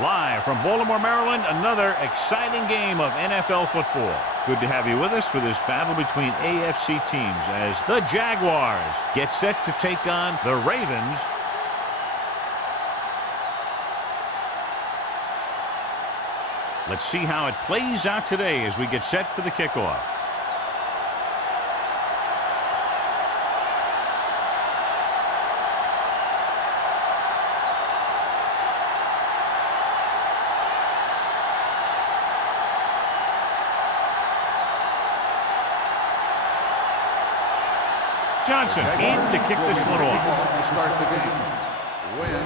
Live from Baltimore, Maryland, another exciting game of NFL football. Good to have you with us for this battle between AFC teams as the Jaguars get set to take on the Ravens. Let's see how it plays out today as we get set for the kickoff. Johnson in to kick this one off. To start the game.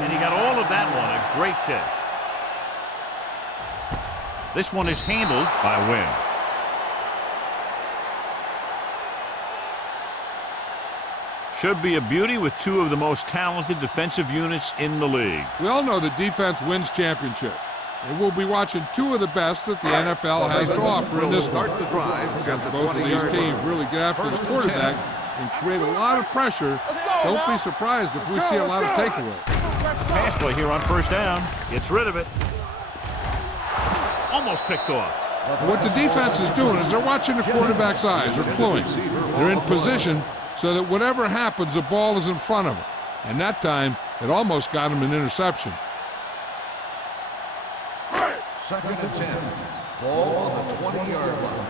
And he got all of that one. A great kick. This one is handled by Wynn. Should be a beauty with two of the most talented defensive units in the league. We all know that defense wins championships. And we'll be watching two of the best that the NFL has to offer in this one. Start the drive. Both of these teams really get after the quarterback and create a lot of pressure. Don't be surprised if we see a lot of takeaways. Pass play here on first down. Gets rid of it. Almost picked off. What the defense is doing is they're watching the quarterback's eyes. They're cluing. They're in position so that whatever happens, the ball is in front of them. And that time, it almost got him an interception. 2nd and 10. Ball on the 20-yard line.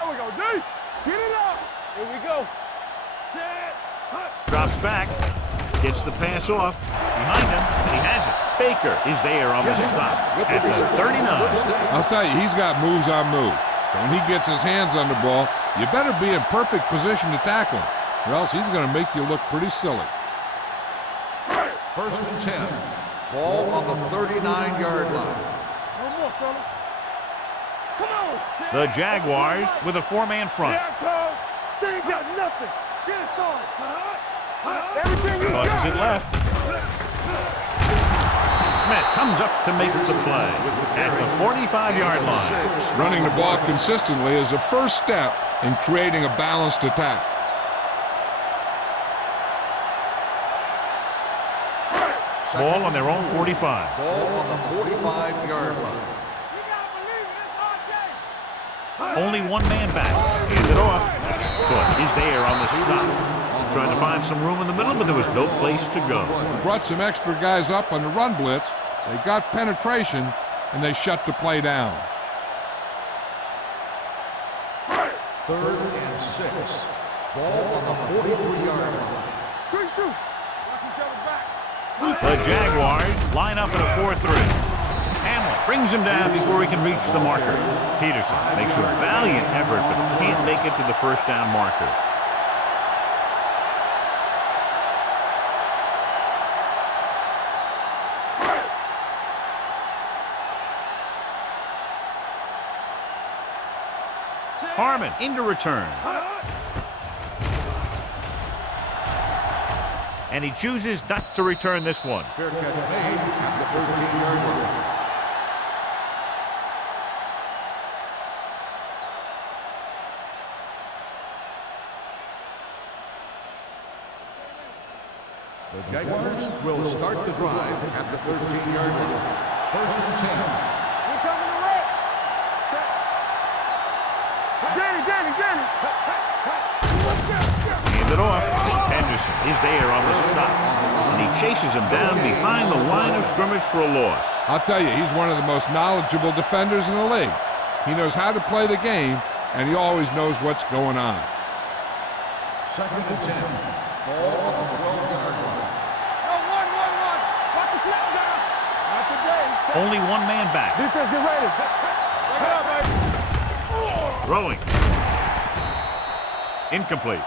There we go, D. Get it up. Here we go. Drops back. Gets the pass off. Behind him, and he has it. Baker is there on the stop at the 39. I'll tell you, he's got moves on moves. So when he gets his hands on the ball, you better be in perfect position to tackle him, or else he's going to make you look pretty silly. 1st and 10. Ball on the 39-yard line. One more, fellas. Come on. The Jaguars with a four-man front. They ain't got nothing. Get it on. Everything you got. Tosses it left. Smith comes up to make the play at the 45-yard line. Running the ball consistently is the first step in creating a balanced attack. Ball on their own 45. Ball on the 45-yard line. Only one man back. Hand it off. Foot is there on the stop. Trying to find some room in the middle, but there was no place to go. Brought some extra guys up on the run blitz. They got penetration, and they shut the play down. 3rd and 6. Ball on the 43-yard line. Quick shoot. Watch each other back. The Jaguars line up in a 4-3. Hamlin brings him down before he can reach the marker. Peterson makes a valiant effort, but can't make it to the first down marker. Harmon into return. And he chooses not to return this one. Fair catch made at the 13-yard line. The Jaguars will start the drive at the 13-yard line. 1st and 10. We're coming to right. Get it. Hand it off. Henderson is there on the stop. And he chases him down behind the line of scrimmage for a loss. I'll tell you, he's one of the most knowledgeable defenders in the league. He knows how to play the game, and he always knows what's going on. 2nd and 10. Ball on the 12-yard line. No, one. Watch the snap down. Not today. Only one man back. Defense, get ready. Back it up, baby. Throwing. Incomplete.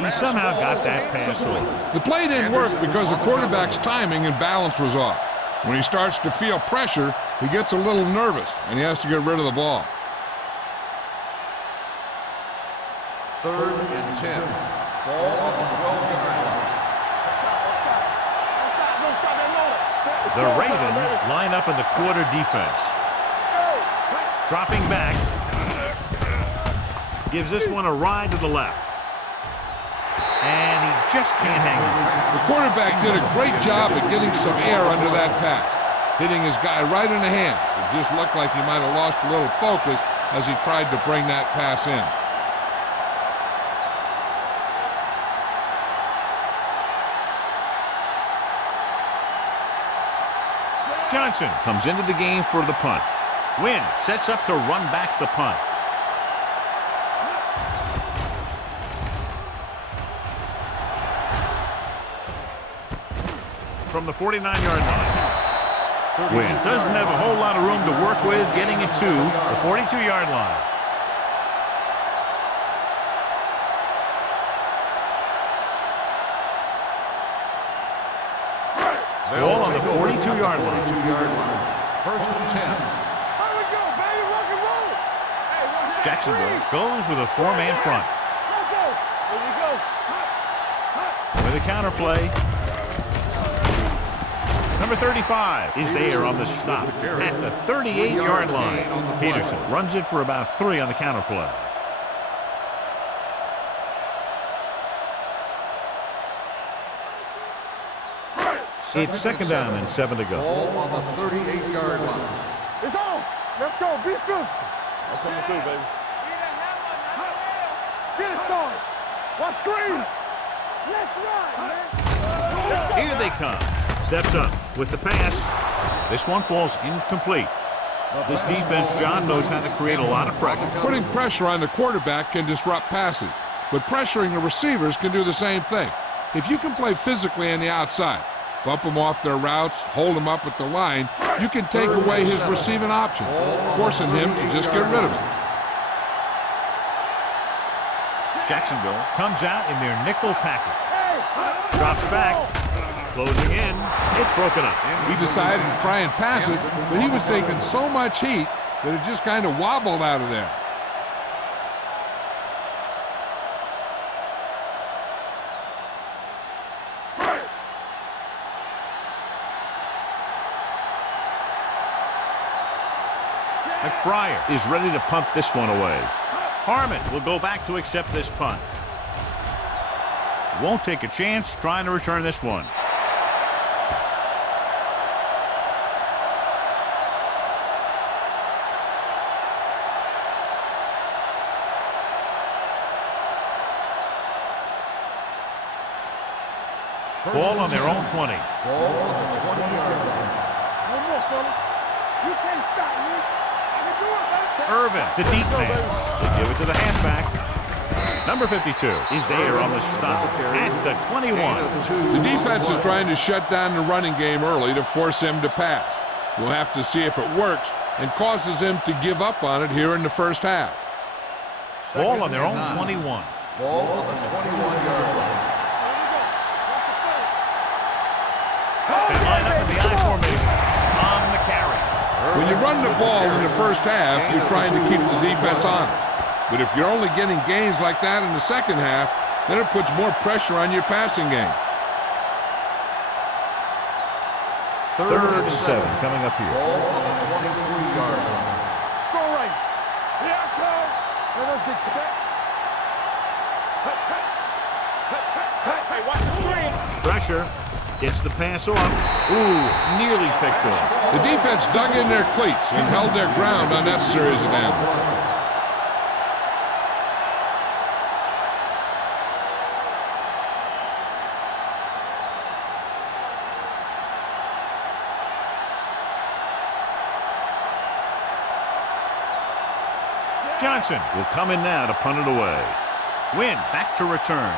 He somehow got that pass off. The play didn't work because the quarterback's timing and balance was off. When he starts to feel pressure, he gets a little nervous, and he has to get rid of the ball. 3rd and 10. Ball on the 12-yard line. The Ravens line up in the quarter defense. Dropping back. Gives this one a ride to the left. And he just can't hang on. The quarterback did a great job at getting some air under that pass. hitting his guy right in the hand. It just looked like he might have lost a little focus as he tried to bring that pass in. Johnson comes into the game for the punt. Wynn sets up to run back the punt. From the 49-yard line. Wynn doesn't have a whole lot of room to work with, getting it to the 42-yard line. Ball on the 42-yard line. 1st and 10. Here we go, baby. Rock and roll. Hey, Jacksonville goes with a 4-man front. Let's go. Here we go. With a counter play. Number 35 is there on the stop at the 38-yard line. Peterson runs it for about 3 on the counter play. It's 2nd down and 7 to go. Ball on the 38-yard line. It's on. Let's go. Be physical. I'm coming through, baby. Get it started. Watch screen. Let's run, man. Here they come. Steps up with the pass. This one falls incomplete. This defense, John, knows how to create a lot of pressure. Putting pressure on the quarterback can disrupt passing, but pressuring the receivers can do the same thing. If you can play physically on the outside, bump them off their routes, hold them up at the line, you can take away his receiving options, forcing him to just get rid of it. Jacksonville comes out in their nickel package. Drops back. Closing in. It's broken up. He decided to try and pass it, but he was taking so much heat that it just kind of wobbled out of there. McBriar is ready to punt this one away. Harmon will go back to accept this punt. Won't take a chance trying to return this one. Ball on their own 20. Ball on the 20-yard line. One more, fella. You can't stop me. I can do it, baby. Irvin, the deep man. They give it to the halfback. Number 52 is there on the stop at the 21. The defense is trying to shut down the running game early to force him to pass. We'll have to see if it works and causes him to give up on it here in the first half. Ball on their own 21. Ball on the 21-yard line. They line up in the I formation on the carry. When you run the ball in the first half, you're trying to keep the defense on it. But if you're only getting gains like that in the second half, then it puts more pressure on your passing game. 3rd and 7 coming up here. Ball on the 23-yard line. Let's go right. Here I come. Let us get set. Hey, watch the screen. Pressure. Gets the pass off. Ooh, nearly picked off. The defense dug in their cleats and held their ground on that series of downs. Johnson will come in now to punt it away. Wynn back to return.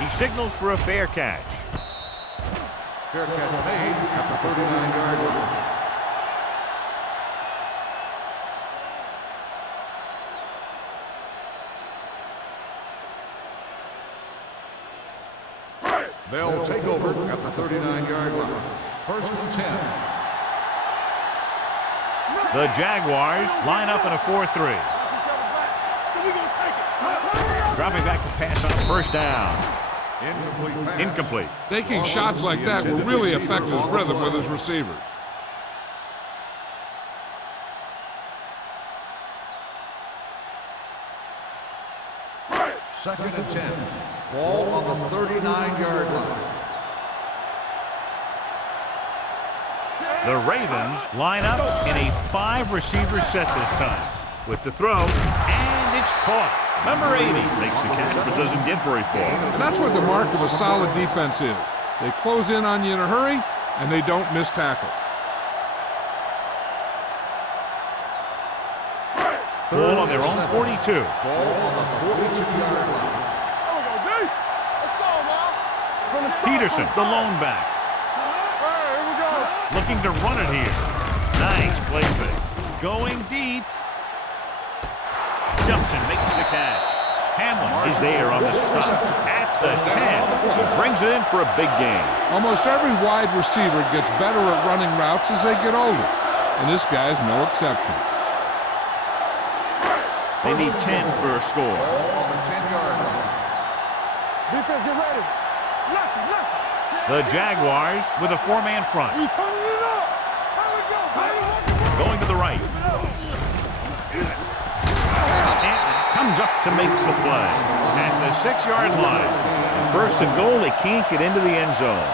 He signals for a fair catch. Fair catch made at the 39-yard line. They'll take over at the 39-yard line. 1st and 10. The Jaguars line up in a 4-3. Dropping back to pass on 1st down. Incomplete pass. Incomplete. Taking shots like that will really affect his rhythm with his receivers. Second and 10. Ball on the 39-yard line. The Ravens line up in a 5-receiver set this time. With the throw, and it's caught. Number 80 makes the catch but doesn't get very far. And that's what the mark of a solid defense is. They close in on you in a hurry, and they don't miss tackle. Ball on their own 42. Ball on the 42-yard line. Let's go, man. Peterson, the lone back. Here we go. Looking to run it here. Nice play fake. Going deep. Jumps and makes the catch. Hamlin is there on the stop at the 10. He brings it in for a big gain. Almost every wide receiver gets better at running routes as they get older, and this guy's no exception. They need 10 for a score. Ball on the 10-yard line. Defense, get ready. Lock it. The Jaguars with a 4-man front. We turning it up. Here we go, baby. Going to the right. And comes up to make the play. At the 6-yard line. And 1st and goal, they can't get into the end zone.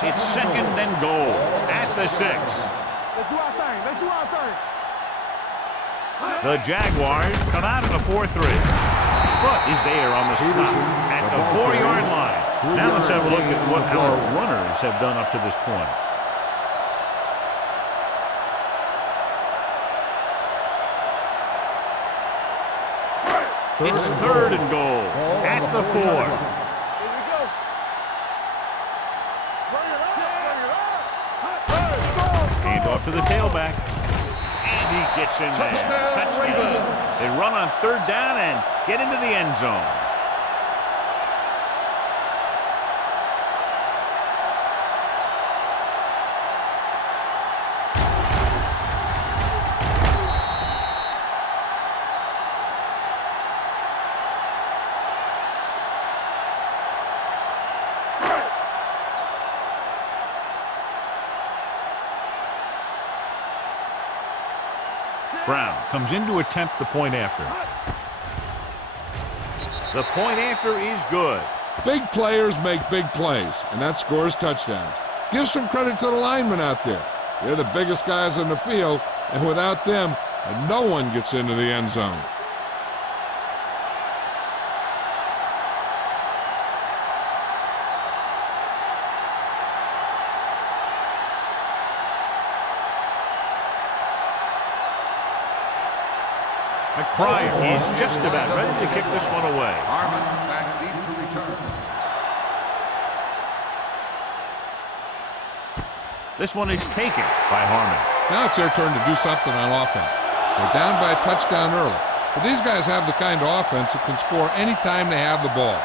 It's 2nd and goal at the 6. Let's do our thing. Let's do our thing. The Jaguars come out in a 4-3. Foot is there on the stop at the 4-yard line. Now let's have a look at what our runners have done up to this point. It's 3rd and goal at the 4. Here we go. Bring it up. Hand off to the tailback. And he gets in there. Touchdown. They run on 3rd down and get into the end zone. Brown comes in to attempt the point after. The point after is good. Big players make big plays, and that scores touchdowns. Give some credit to the linemen out there. They're the biggest guys on the field, and without them, no one gets into the end zone. McBride is just about ready to kick this one away. Harmon back deep to return. This one is taken by Harmon. Now it's their turn to do something on offense. They're down by a touchdown early, but these guys have the kind of offense that can score anytime they have the ball.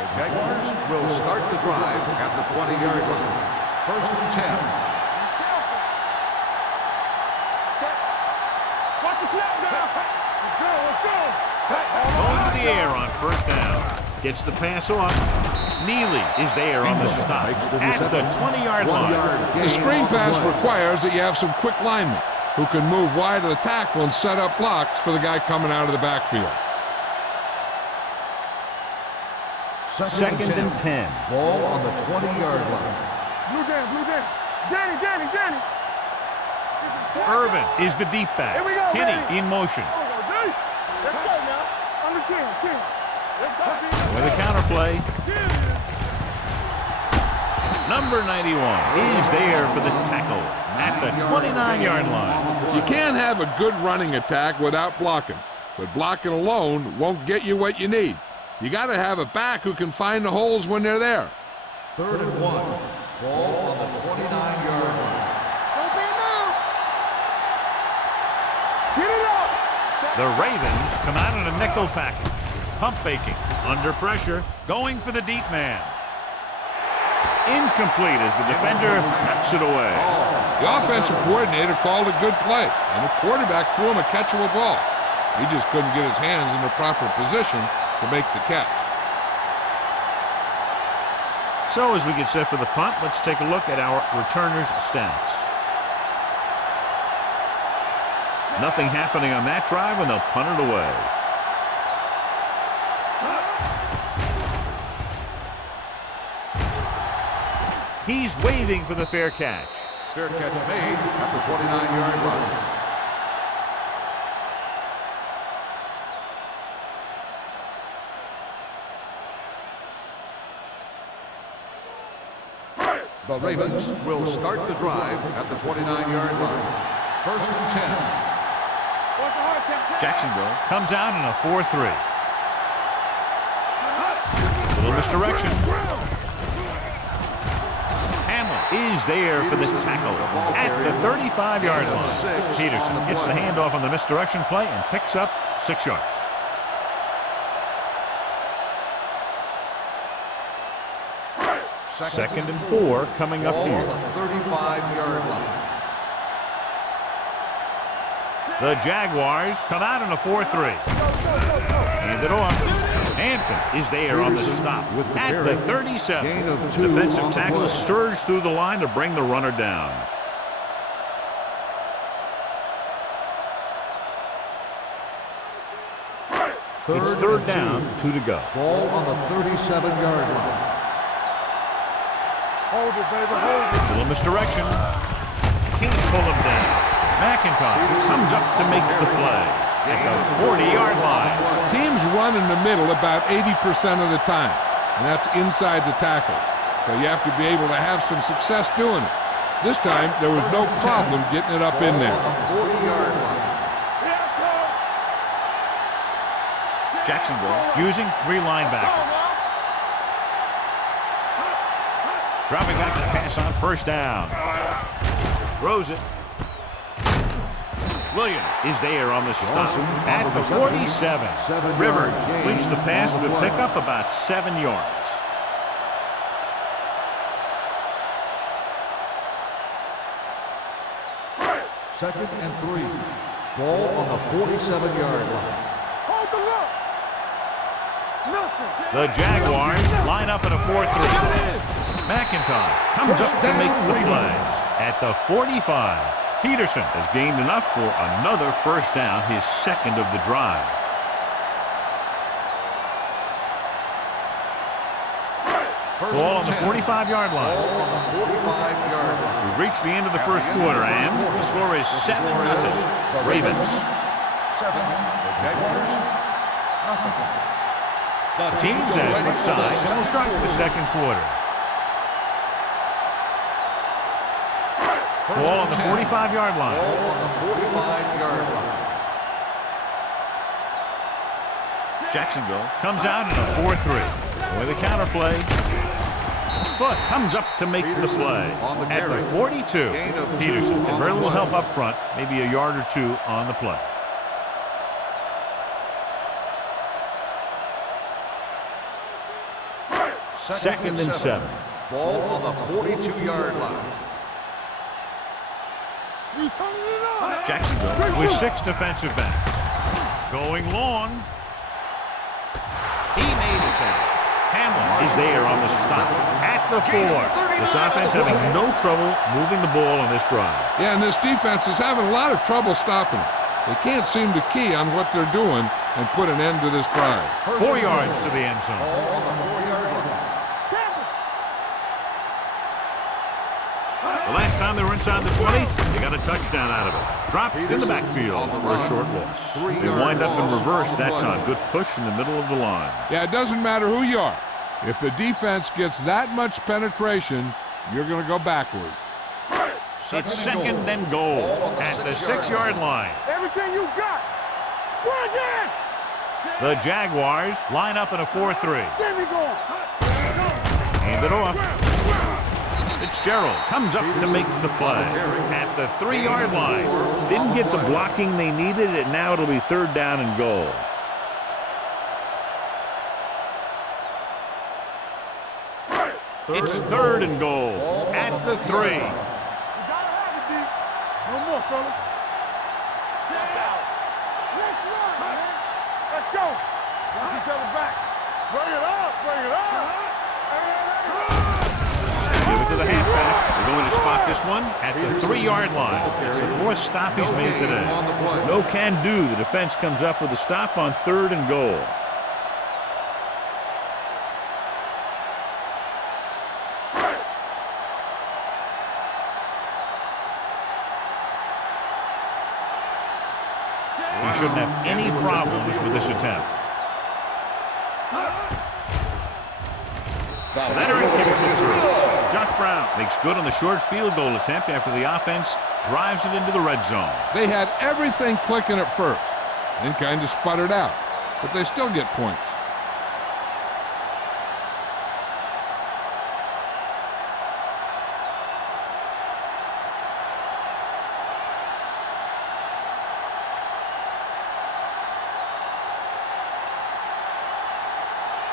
The Jaguars will start the drive at the 20-yard line. 1st and 10. Watch the snap down. Let's go. Let's go. Going to the air on 1st down. Gets the pass off. Neely is there on the stop at the 20-yard line. The screen pass requires that you have some quick linemen who can move wide of the tackle and set up blocks for the guy coming out of the backfield. 2nd and 10. Ball on the 20-yard line. Blue down. Danny. Irvin is the deep back. Here we go, Kenny baby. in motion. Let's go now. Under 10. Let's go, baby. With a counterplay. Number 91 is there for the tackle at the 29-yard line. You can't have a good running attack without blocking, but blocking alone won't get you what you need. You got to have a back who can find the holes when they're there. 3rd and 1. Ball on the 29-yard line. Don't be now. Get it up. The Ravens come out in a nickel package. Pump faking. Under pressure. Going for the deep man. Incomplete as the defender knocks it away. The offensive coordinator called a good play, and the quarterback threw him a catchable ball. He just couldn't get his hands in the proper position to make the catch. So as we get set for the punt, let's take a look at our returners' stats. Nothing happening on that drive, and they'll punt it away. He's waiting for the fair catch. Fair catch made at the 29-yard line. The Ravens will start the drive at the 29-yard line. 1st and 10. Jacksonville comes out in a 4-3. Little misdirection. Hamlin is there for the tackle at the 35-yard line. Peterson gets the handoff on the misdirection play and picks up 6 yards. Second and 4 coming up here. On the 35-yard line. The Jaguars come out in a 4-3. Hand it off. Hampton is there on the stop at the 37. The defensive tackle surged through the line to bring the runner down. It's third down, 2 to go. Ball on the 37-yard line. Hold it, baby, hold it. Little misdirection. Can't pull him down. McIntosh comes up to make the play at the 40-yard line. Teams run in the middle about 80% of the time, and that's inside the tackle. So you have to be able to have some success doing it. This time, there was no problem getting it up in there. On the 40-yard line. Jacksonville using 3 linebackers. Dropping back to pass on 1st down. Throws it. Williams is there on the stop at the 47. Rivers completes the pass. Good pickup, about 7 yards. Second and 3. Ball on the 47-yard line. Hold the look. Nothing. The Jaguars line up in a 4-3. McIntosh comes up to make the play at the 45. Peterson has gained enough for another 1st down, his 2nd of the drive. Ball on the 45-yard line. Ball on the 45-yard line. We've reached the end of the 1st quarter, and the score is 7-0. Ravens. 7. The Jaguars. Nothing. The teams as switch sides, and we'll start the 2nd quarter. Ball on the 45-yard line. Ball on the 45-yard line. Jacksonville comes out in a 4-3. With a counter play. Foot comes up to make the play at the 42. Peterson had very little help up front, maybe a yard or 2 on the play. Second and 7. Ball on the 42-yard line. Jacksonville with 6 defensive backs. Going long. He made the catch. Hamlin is there on the stop at the 4. This offense having no trouble moving the ball on this drive. Yeah, and this defense is having a lot of trouble stopping it. They can't seem to key on what they're doing and put an end to this drive. 4 yards to the end zone. Ball on the 4-yard line. The last time they were inside the 20, they got a touchdown out of it. Dropped in the backfield for a short loss. They wind up in reverse that time. Good push in the middle of the line. Yeah, it doesn't matter who you are. If the defense gets that much penetration, you're going to go backwards. It's 2nd and goal at the 6-yard line. Everything you got. Bring it. The Jaguars line up in a 4-3. Get me going. Hand it off. Fitzgerald comes up to make the play at the 3-yard line. Didn't get the blocking they needed, and now it'll be 3rd down and goal. It's 3rd and goal at the 3. You gotta have it, D. No more, fellas. Let's run, man. Let's go. Watch each other back. Bring it up, bring it up. to the halfback. They're going to spot this one at the 3-yard line. It's the 4th stop he's made today. No can do. The defense comes up with a stop on 3rd and goal. He shouldn't have any problems with this attempt. Veteran kicks it through. Josh Brown makes good on the short field goal attempt after the offense drives it into the red zone. They had everything clicking at first, then kind of sputtered out, but they still get points.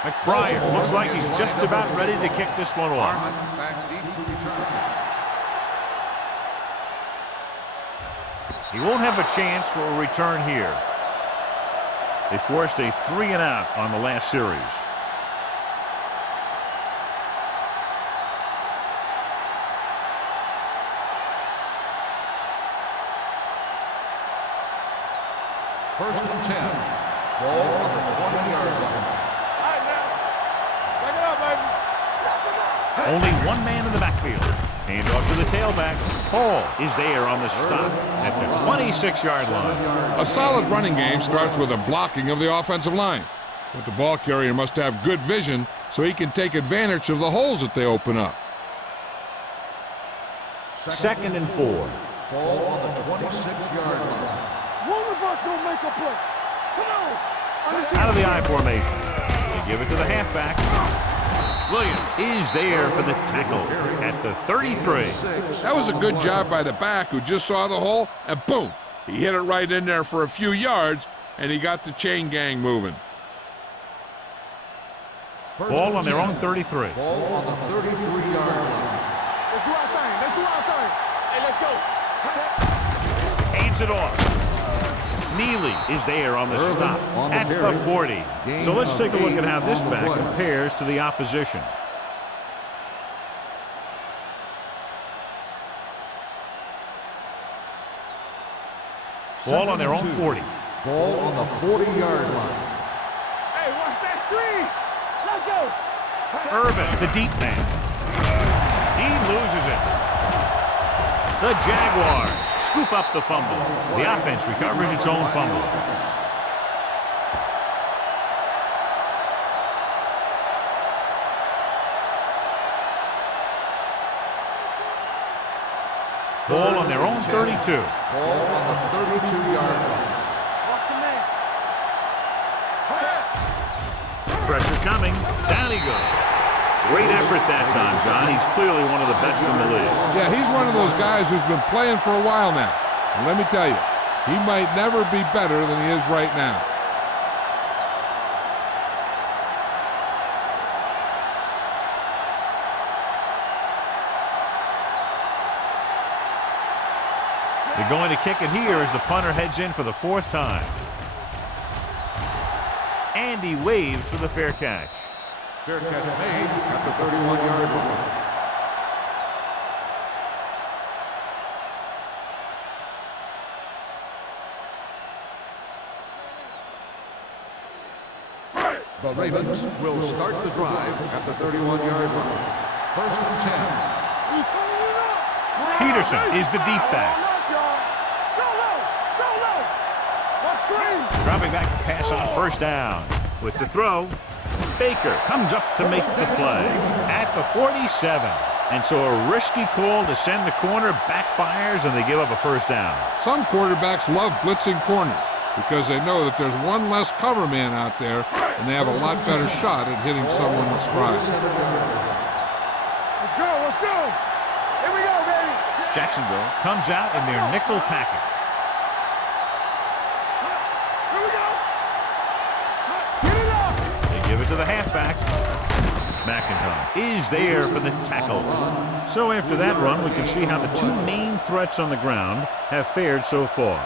McBride looks like he's just about ready to kick this one off. Back deep to return. He won't have a chance for a return here. They forced a 3-and-out on the last series. First and 10. Ball on the 20-yard line. Only one man in the backfield. Hand off to the tailback. Hall is there on the stop at the 26-yard line. A solid running game starts with a blocking of the offensive line. But the ball carrier must have good vision so he can take advantage of the holes that they open up. 2nd and 4. Ball on the 26-yard line. One of us gonna make a play. Come on. Out of the I formation. They give it to the halfback. Williams is there for the tackle at the 33. That was a good job by the back who just saw the hole, and boom, he hit it right in there for a few yards, and he got the chain gang moving. Ball on their own 33. Ball on the 33-yard line. Let's do our thing. Let's do our thing. Hey, let's go. Hands it off. Neely is there on the stop at the 40. So let's take a look at how this back compares to the opposition. Ball on their own 40. Ball on the 40-yard line. Hey, watch that screen. Let's go. Irvin, the deep man. He loses it. The Jaguars scoop up the fumble. The offense recovers its own fumble. Ball on their own 32. Ball on the 32-yard line. Watch the man. Pressure coming. Down he goes. Great effort that time, John. He's clearly one of the best in the league. Yeah, he's one of those guys who's been playing for a while now. And let me tell you, he might never be better than he is right now. They're going to kick it here as the punter heads in for the 4th time. And he waves for the fair catch. Fair catch made at the 31-yard line. The Ravens will start the drive at the 31-yard line. First and 10. Peterson is the deep back. Dropping back to pass on 1st down. With the throw, Baker comes up to make the play at the 47. And so a risky call to send the corner backfires, and they give up a 1st down. Some quarterbacks love blitzing corners because they know that there's one less cover man out there, and they have a lot better shot at hitting someone with stride. Let's go. Let's go. Here we go, baby. Jacksonville comes out in their nickel package. Here we go. Get it up. They give it to the halfback. McIntosh is there for the tackle. So after that run, we can see how the two main threats on the ground have fared so far.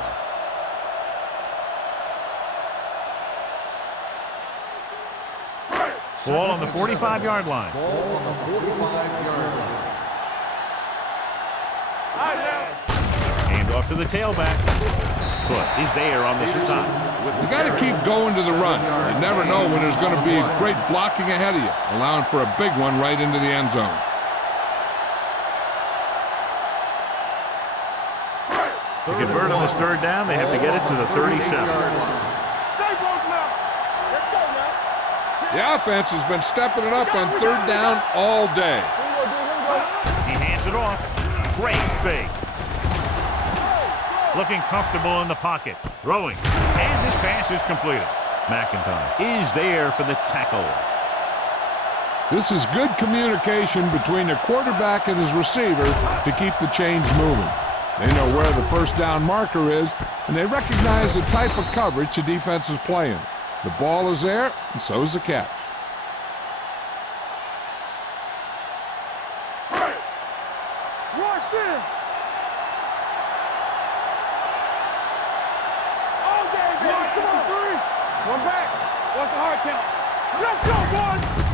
Ball on the 45-yard line. Ball on the 45-yard line. Hand off to the tailback. Foot is there on the stop. You got to keep going to the run. You never know when there's going to be great blocking ahead of you, allowing for a big one right into the end zone. To convert on this third down, they have to get it to the 37. The offense has been stepping it up on third down all day. He hands it off. Great fake. Looking comfortable in the pocket. Throwing. And this pass is completed. McIntosh is there for the tackle. This is good communication between the quarterback and his receiver to keep the chains moving. They know where the first down marker is, and they recognize the type of coverage the defense is playing. The ball is there, and so is the catch.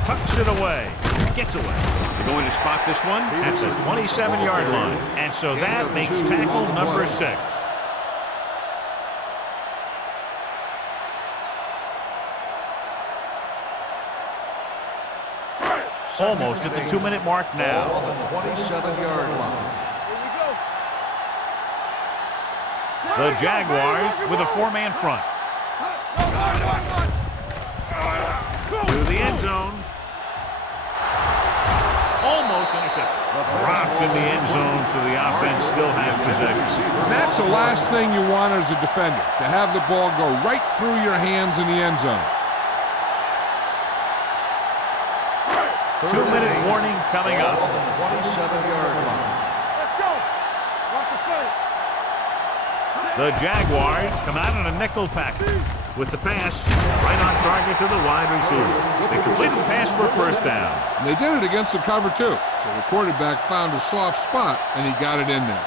Tucks it away. Gets away. They're going to spot this one at the 27-yard line. And so that makes tackle number 6. Almost at the 2-minute mark now. On the 27-yard line. The Jaguars with a 4-man front. To the end zone. Almost intercepted. Dropped in the end zone, so the offense still has possession. And that's the last thing you want as a defender, to have the ball go right through your hands in the end zone. 2-minute warning coming up. On the 27-yard line. The Jaguars come out in a nickel package with the pass right on target to the wide receiver. They completed the pass for a first down. And they did it against the cover, too. So the quarterback found a soft spot, and he got it in there.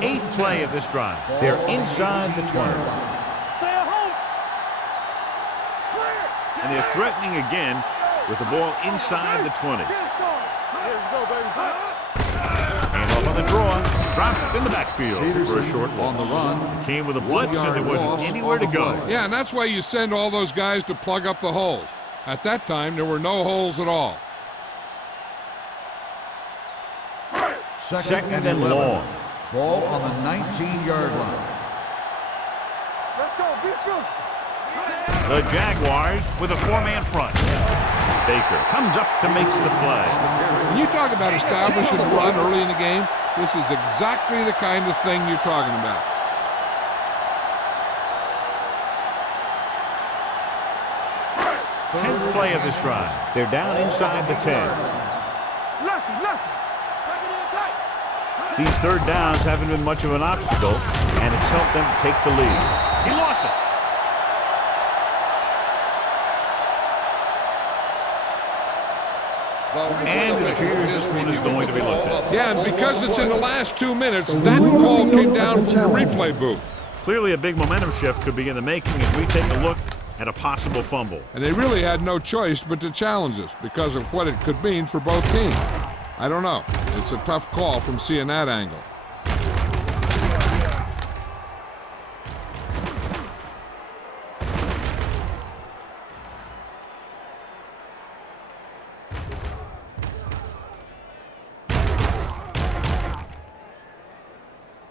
Eighth play of this drive. They're inside the 20. And they're threatening again with the ball inside the 20. Hand off on the draw. Dropped in the backfield for a short loss. On the run. It came with a blitz and there wasn't anywhere to go. Yeah, and that's why you send all those guys to plug up the holes. At that time, there were no holes at all. Second and long. Ball on the 19-yard line. Let's go, be physical. The Jaguars with a 4-man front. Baker comes up to make the play. When you talk about establishing the run early in the game, this is exactly the kind of thing you're talking about. Tenth play of this drive. They're down inside the 10. These third downs haven't been much of an obstacle, and it's helped them take the lead. He lost it. And it appears this one is going to be looked at. Yeah, and because it's in the last 2 minutes, that call came down from the replay booth. Clearly a big momentum shift could be in the making as we take a look at a possible fumble. And they really had no choice but to challenge us because of what it could mean for both teams. I don't know. It's a tough call from seeing that angle.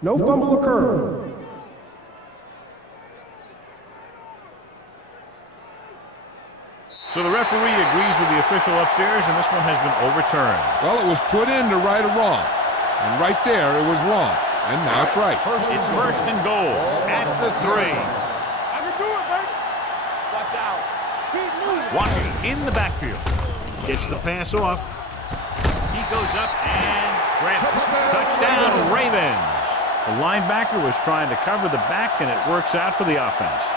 No fumble occurred. So the referee agrees with the official upstairs, and this one has been overturned. Well, it was put in to right a wrong. And right there, it was wrong. And now it's right. It's first and goal at the 3. I can do it, baby. Watch out. Keep moving. Washington in the backfield. Gets the pass off. He goes up and grabs it. Touchdown, Ravens. The linebacker was trying to cover the back, and it works out for the offense.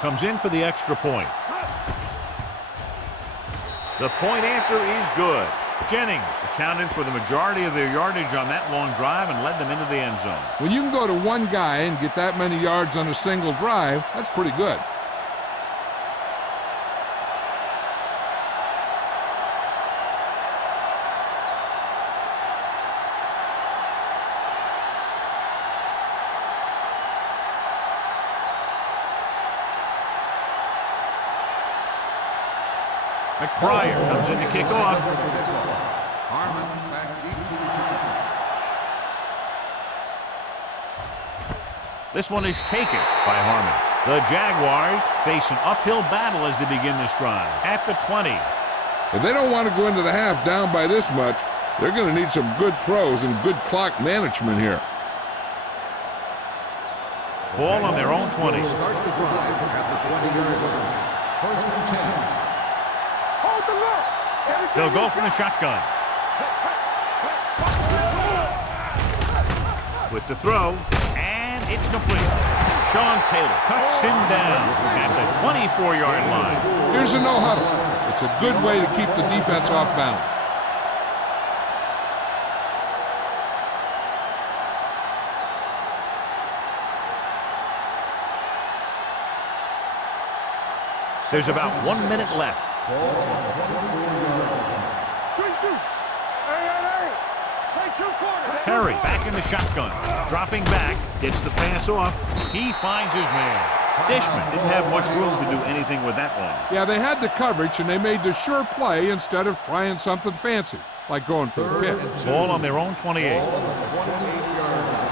comes in for the extra point. The point after is good. Jennings accounted for the majority of their yardage on that long drive and led them into the end zone. When you can go to one guy and get that many yards on a single drive, that's pretty good. McBride comes in to kick off. Harmon back deep to return. This one is taken by Harmon. The Jaguars face an uphill battle as they begin this drive. At the 20. If they don't want to go into the half down by this much, they're going to need some good throws and good clock management here. Ball on their own 20. Start the drive at the 20-yard line. First and 10. They'll go from the shotgun. With the throw, and it's complete. Sean Taylor cuts him down at the 24-yard line. Here's a no huddle. It's a good way to keep the defense off balance. There's about 1 minute left. Perry back in the shotgun. Dropping back, gets the pass off. He finds his man. Dishman didn't have much room to do anything with that one. Yeah, they had the coverage, and they made the sure play instead of trying something fancy, like going for the pick. Ball on their own 28. Ball on the 28-yard line.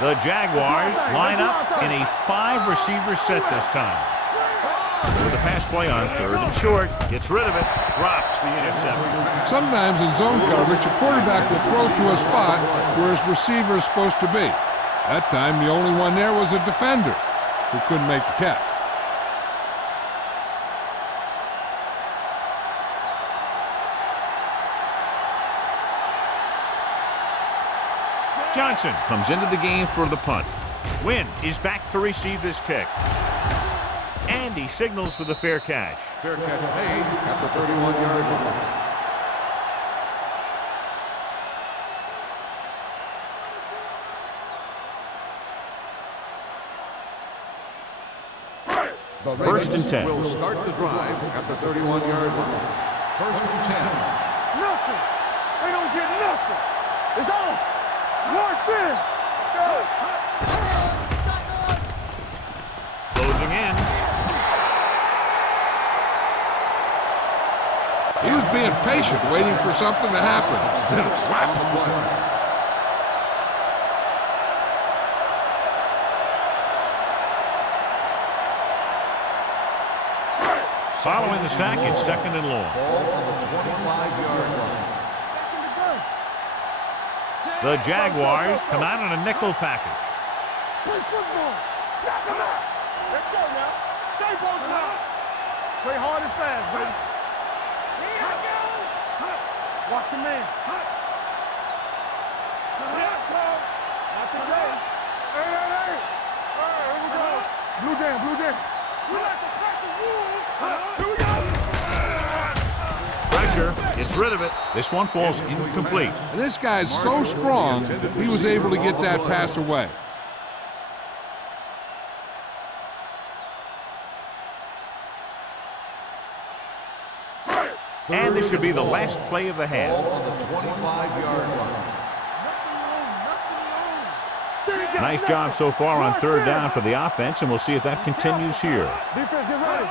The Jaguars line up in a 5-receiver set this time. With a pass play on 3rd and short. Gets rid of it. Drops the interception. Sometimes in zone coverage, a quarterback will throw to a spot where his receiver is supposed to be. That time, the only one there was a defender who couldn't make the catch. Johnson comes into the game for the punt. Wynn is back to receive this kick. And he signals for the fair catch. Fair catch made at the 31-yard line. The First and 10. Will start the drive at the 31-yard line. First and 10. Nothing. They don't get nothing. It's on. March in. Let's go. Closing in. He was being patient, waiting for something to happen. Instead of slapping the play. Following the sack, it's 2nd and long. Ball on the 25-yard line. The Jaguars come out in a nickel package. Play football. Knock him out. Let's go now. Stay both now. Play hard and fast, baby. Here I go. Watch him in. Not today. Hey. All right, here we go. Blue down. We like to crack the rules. Here we go. Pressure, gets rid of it. This one falls incomplete. And this guy's so strong, he was able to get that pass away. And this should be the last play of the half. Ball on the 25-yard line. Nice job so far on 3rd down for the offense, and we'll see if that continues here. Defense, get ready.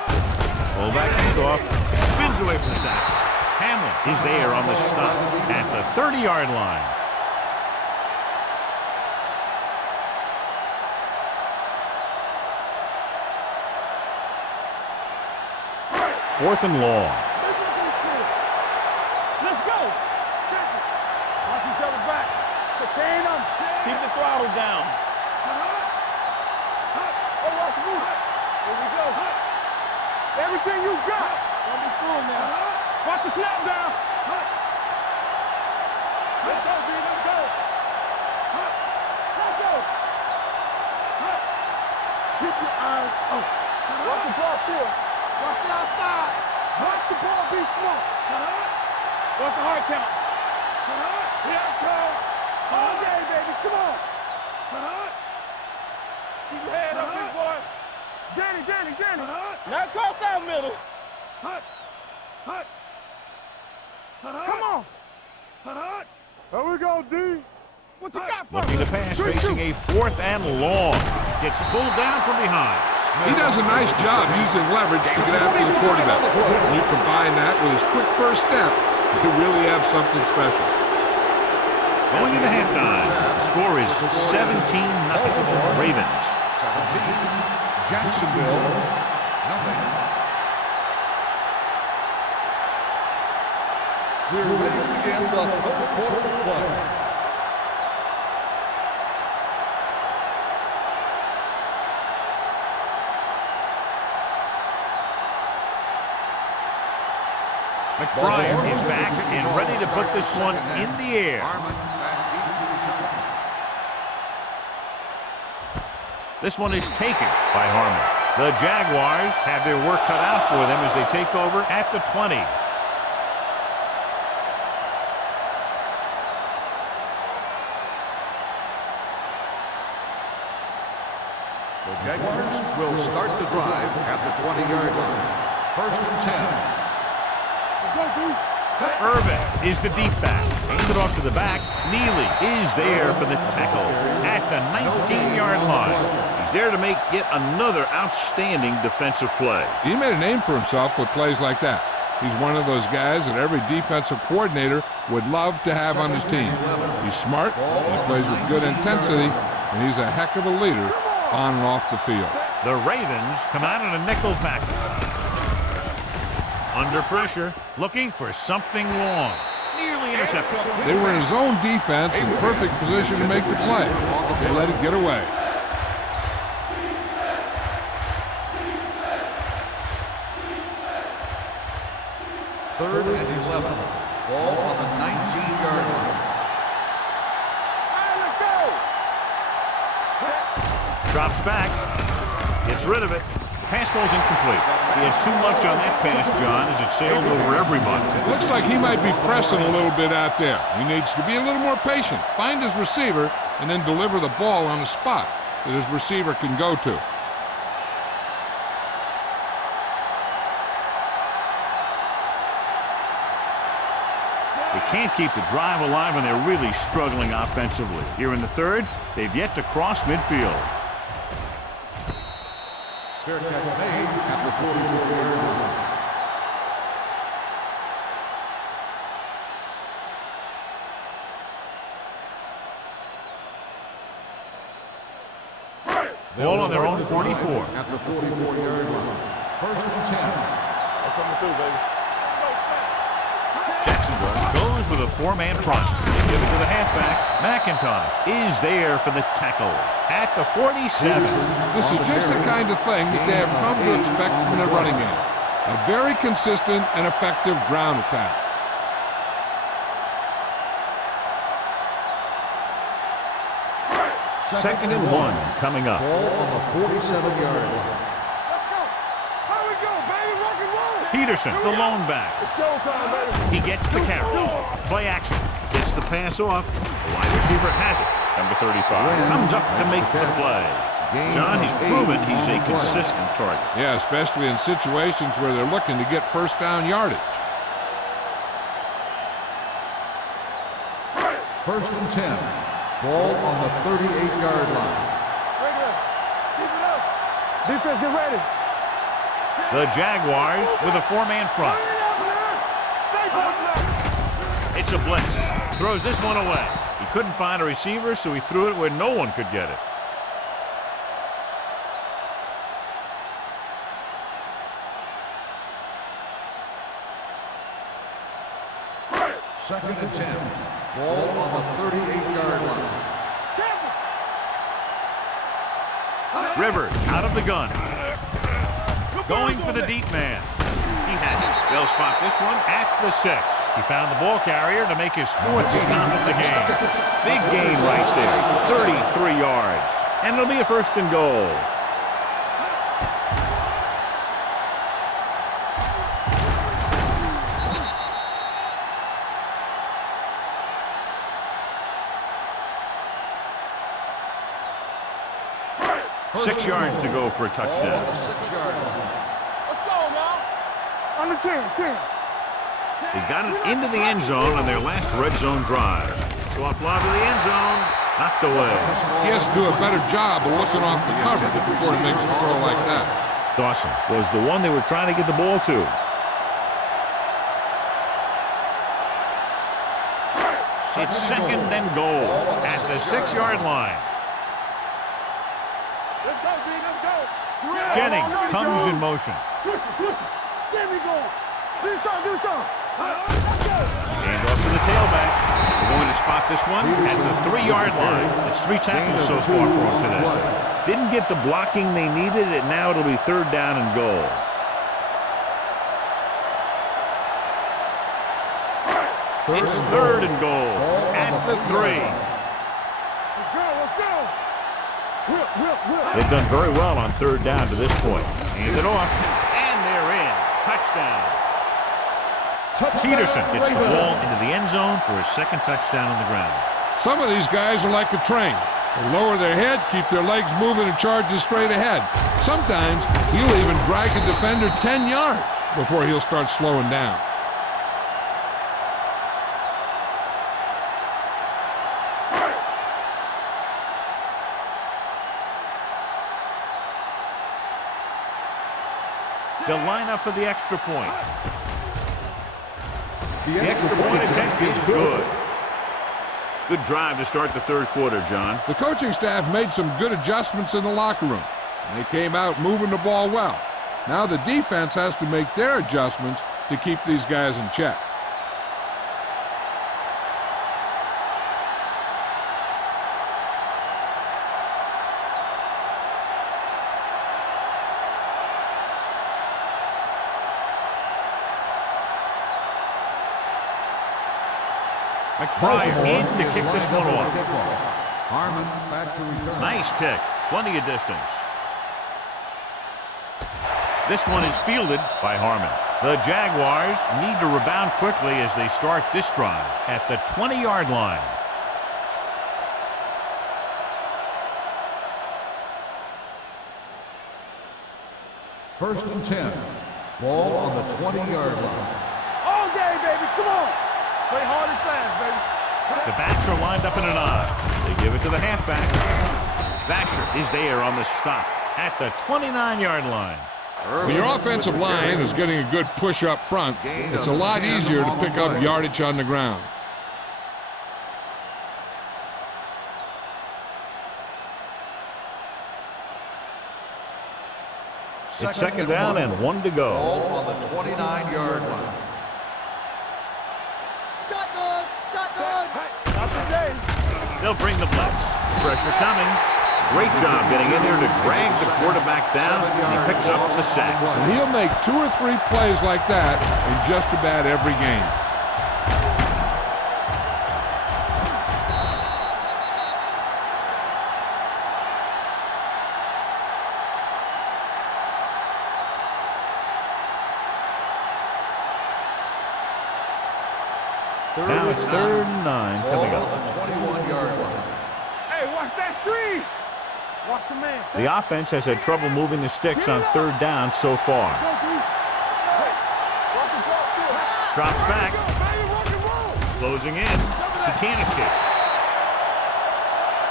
Fullback handoff. Spins away from the tackle. Hamlin is there on the stop at the 30-yard line. Fourth and long. Let's go. Check it. Watch each other back. Contain them. Keep the throttle down. Oh, watch the move. Here we go. Everything you got. Don't be fooled now. Watch the snap down. Let's go, B. Let's go. Let's go. Keep your eyes open. Watch the ball still. Watch the outside. Watch the ball be smart. Watch the hard count. Here I come. All day, baby. Come on. Keep your head up, big boy. Danny. Now cross out middle. Come on. There we go, D. What you got for me? Looking to pass, facing a 4th and long. Gets pulled down from behind. He does a nice job using leverage to get after the quarterback. When you combine that with his quick first step, you really have something special. Going into halftime, the score is 17-0 Ravens. 17, Jacksonville, nothing. We're ready to begin the third quarter of play. McBride is back and ready to put this one in the air. This one is taken by Harmon. The Jaguars have their work cut out for them as they take over at the 20. The Jaguars will start the drive at the 20-yard line. 1st and 10. Irvin is the deep back. Aimed it off to the back. Neely is there for the tackle at the 19-yard line. He's there to make yet another outstanding defensive play. He made a name for himself with plays like that. He's one of those guys that every defensive coordinator would love to have on his team. He's smart, he plays with good intensity, and he's a heck of a leader on and off the field. The Ravens come out in a nickel package. Under pressure, looking for something long. Nearly intercepted. They were in zone defense in perfect position to make the play. They let it get away. Third and 11. Ball on the 19-yard line. Drops back. Gets rid of it. Pass ball's incomplete. He had too much on that pass, John, as it sailed over everybody. Looks like he might be pressing a little bit out there. He needs to be a little more patient, find his receiver, and then deliver the ball on a spot that his receiver can go to. They can't keep the drive alive when they're really struggling offensively. Here in the third, they've yet to cross midfield. Fair catch made at the 44-yard line. Ball on their own 44. At the 44-yard line. 1st and 10. I'm coming through, baby. Jacksonville goes with a 4-man front. They give it to the halfback. McIntosh is there for the tackle at the 47. This is just the kind of thing that they have come to expect from their running game. A very consistent and effective ground attack. Second and 1 coming up. Ball on the 47-yard line. Let's go. How we go, baby? Rock and roll. Peterson, the lone back. It's showtime, baby. He gets the carry. Play action. Gets the pass off. The wide receiver has it. Number 35 comes up to make the play. John, he's proven he's a consistent target. Yeah, especially in situations where they're looking to get first down yardage. 1st and 10. Ball on the 38-yard line. Right there. Keep it up. Defense, get ready. The Jaguars with a 4-man front. It's a blitz. Throws this one away. He couldn't find a receiver, so he threw it where no one could get it. Second and 10. Ball on the 38-yard line. Rivers out of the gun. Going for the deep man. He has it. They'll spot this one at the 6. He found the ball carrier to make his 4th stop of the game. Big game right there. 33 yards. And it'll be a 1st and goal. 6 yards to go for a touchdown. Ball on the 6-yard line. Let's go now. Under 10. They got it into the end zone on their last red zone drive. Soft lob to the end zone. Knocked away. He has to do a better job of looking off the coverage before he makes a throw like that. Dawson was the one they were trying to get the ball to. It's 2nd and goal at the 6-yard line. Let's go, B. Let's go. Jennings comes in motion. Switch it. There we go. Do something. Hand off to the tailback. We're going to spot this one at the 3-yard line. It's 3 tackles so far for him today. Didn't get the blocking they needed, and now it'll be 3rd down and goal. It's 3rd and goal at the 3. Let's go. Whip. They've done very well on 3rd down to this point. Hand it off, and they're in. Touchdown. Peterson gets the ball into the end zone for his 2nd touchdown on the ground. Some of these guys are like a train. They lower their head, keep their legs moving, and charges straight ahead. Sometimes he'll even drag a defender 10 yards before he'll start slowing down. They'll line up for the extra point. The extra point attempt is good. Good drive to start the 3rd quarter, John. The coaching staff made some good adjustments in the locker room. They came out moving the ball well. Now the defense has to make their adjustments to keep these guys in check. McBride in to kick this one off. Harmon back to return. Nice kick. Plenty of distance. This one is fielded by Harmon. The Jaguars need to rebound quickly as they start this drive at the 20-yard line. First and 10. Ball on the 20-yard line. All day, baby. Come on. Play hard and fast, baby. The backs are lined up in an I. They give it to the halfback. Vasher is there on the stop at the 29-yard line. When your offensive line is getting a good push up front, it's a lot easier to pick up yardage on the ground. It's 2nd down and 1 to go. Ball on the 29-yard line. Shotgun. Not today. They'll bring the blitz. Pressure coming. Great job getting in there to drag the quarterback down, and he picks up the sack. And he'll make 2 or 3 plays like that in just about every game. Now it's 3rd and 9 coming Ball up. on the 21-yard line. Hey, watch that screen. Watch the man. The offense has had trouble moving the sticks on 3rd down so far. Drops back. Closing in. He can't escape.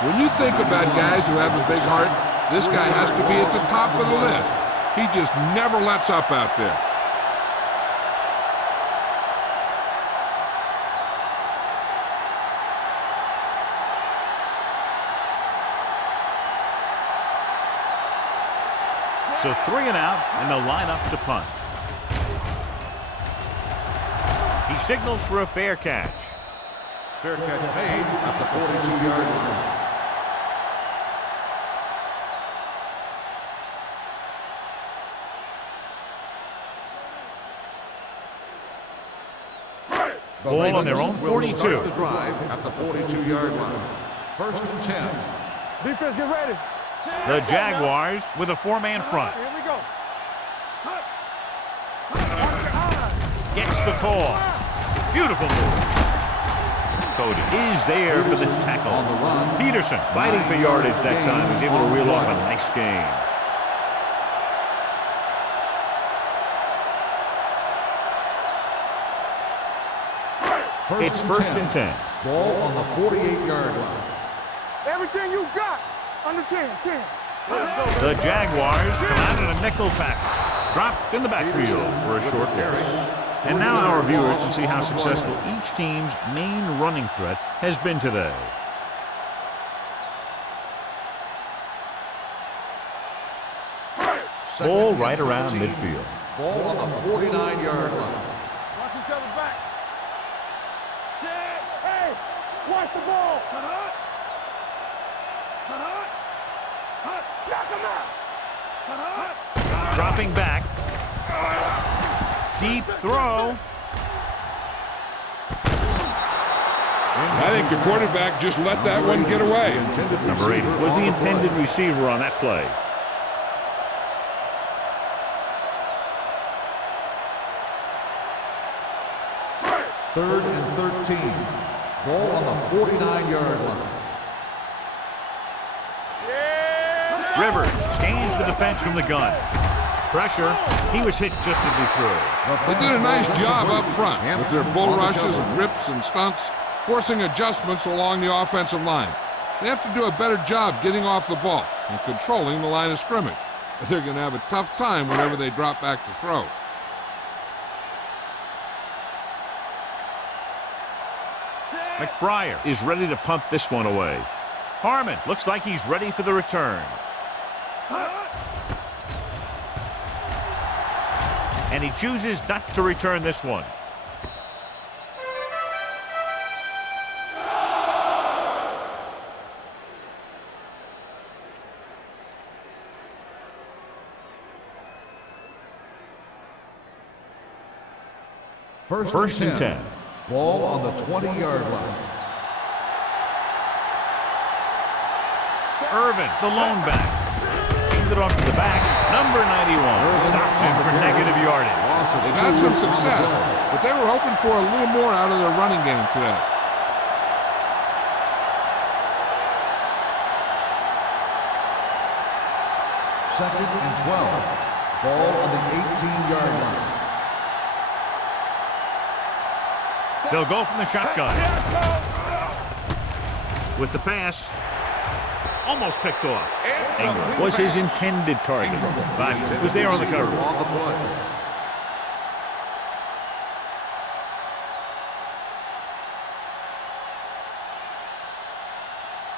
When you think about guys who have a big heart, this guy has to be at the top of the list. He just never lets up out there. So 3 and out, and they'll line up to punt. He signals for a fair catch. Fair catch made at the 42-yard line. Ball on their own 42. Start the drive at the 42-yard line. First and 10. Defense, get ready. The Jaguars with a 4-man front. Here we go. Gets the call. Beautiful move. Cody is there for the tackle. On the run. Peterson fighting for yardage that time. Was able to reel off a nice gain. It's first and 10. Ball on the 48-yard line. Everything you got. Under 10. The Jaguars come out in a nickel package. Dropped in the backfield for a short loss. And now our viewers can see how successful each team's main running threat has been today. Ball right around midfield. Ball on the 49-yard line. Watch each other back. Hey, watch the ball. Knock him out. Dropping back. Deep throw. I think the quarterback just let that one get away. Number 80 was the intended receiver on that play. Third and 13. Ball on the 49-yard line. Rivers gains the defense from the gun. Pressure. He was hit just as he threw. They did a nice job up front with their bull rushes and rips and stunts, forcing adjustments along the offensive line. They have to do a better job getting off the ball and controlling the line of scrimmage. They're going to have a tough time whenever they drop back to throw. McBriar is ready to punt this one away. Harmon looks like he's ready for the return. And he chooses not to return this one. First and 10. Ball on the 20-yard line. Irvin, the lone back. Handed it off to the back. Number 91 stops him for negative yardage. They've had some success, but they were hoping for a little more out of their running game today. Second and 12. Ball on the 18-yard line. They'll go from the shotgun. With the pass, almost picked off. Ingram was his intended target. Bosch was there on the cover.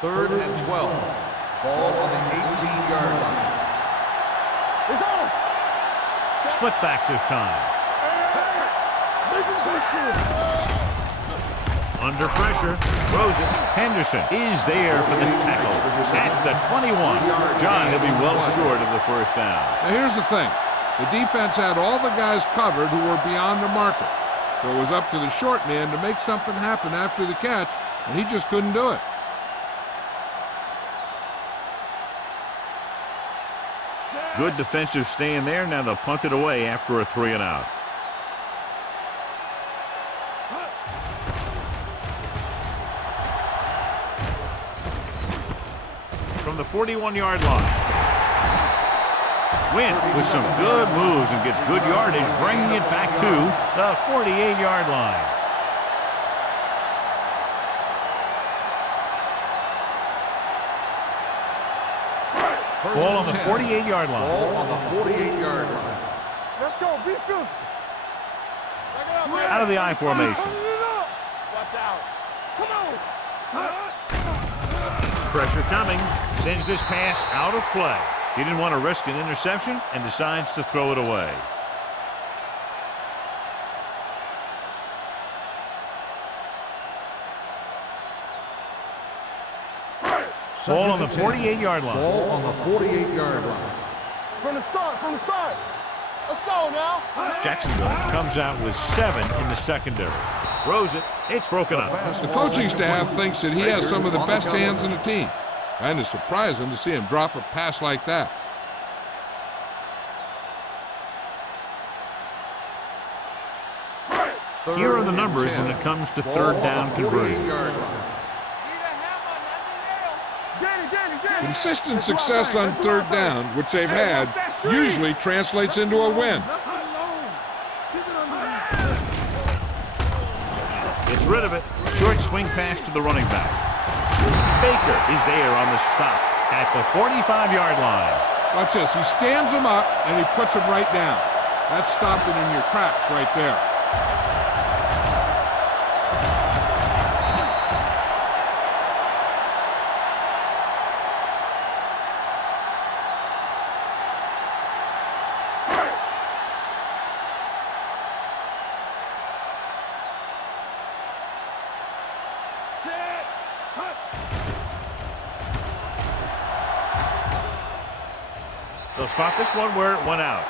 Third and 12. Ball on the 18-yard line. It's on. Split backs this time. Under pressure, throws it. Henderson is there for the tackle at the 21. John, he'll be well short of the first down. Now here's the thing. The defense had all the guys covered who were beyond the marker. So it was up to the short man to make something happen after the catch, and he just couldn't do it. Good defensive stand there. Now they'll punt it away after a 3 and out. From the 41-yard line. Wynn with some good moves and gets good yardage, bringing it back to the 48-yard line. Ball on the 48-yard line. Ball on the 48-yard line. Let's go. Be physical. Out of the I formation. Watch out. Come on. Pressure coming. Sends this pass out of play. He didn't want to risk an interception and decides to throw it away. Ball on the 48-yard line. Ball on the 48-yard line. From the start. Let's go now. Jacksonville comes out with 7 in the secondary. Throws it. It's broken up. The coaching staff thinks that he has some of the best hands in the team. Kind of surprising to see him drop a pass like that. Here are the numbers when it comes to third down conversions. Consistent success on third down, which they've had, usually translates into a win. Gets rid of it. Short swing pass to the running back. Baker is there on the stop at the 45-yard line. Watch this. He stands him up, and he puts him right down. That's stopping in your tracks right there. They'll spot this one where it went out.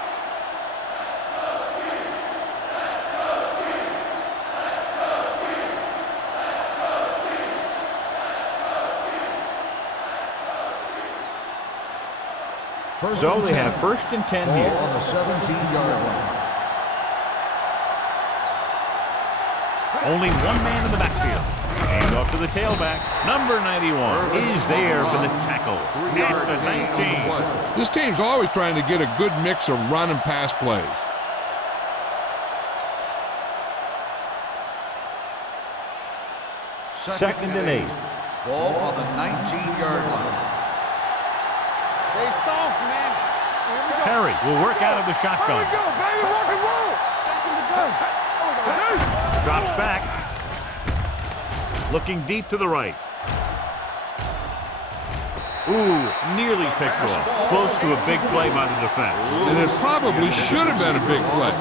So they have 1st and 10 here. On the 17-yard line. Only one man in the backfield. Hand off to the tailback. Number 91 is there for the tackle at the 19. This team's always trying to get a good mix of run and pass plays. Second and 8. Ball on the 19-yard line. Stay soft, man. Perry will work out of the shotgun. Here we go, baby. Rock and roll. Back in the gun. Drops back. Looking deep to the right. Ooh, nearly picked off. Close to a big play by the defense. And it probably should have been a big play.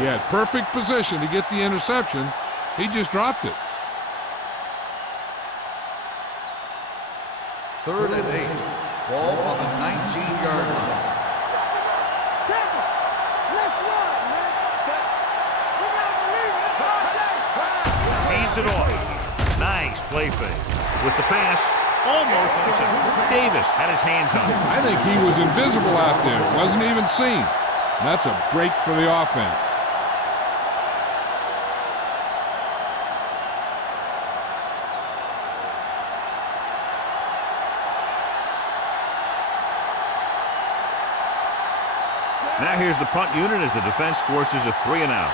He had perfect position to get the interception. He just dropped it. 3rd and 8. Ball on the 19-yard line. Hands it off. Nice play fake. With the pass, almost intercepted. Davis had his hands on it. I think he was invisible out there. Wasn't even seen. And that's a break for the offense. Now here's the punt unit as the defense forces a 3 and out.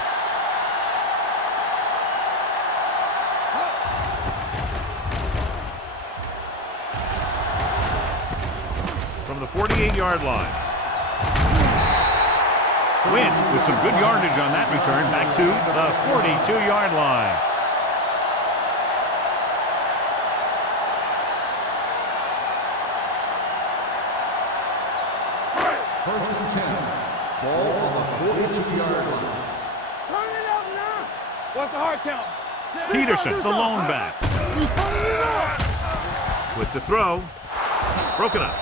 From the 48-yard line. Wint with some good yardage on that return back to the 42-yard line. First and 10. Ball on the 42-yard line. Turn it up now. What's the hard count? Peterson, the lone back. You turn it up. With the throw. Broken up.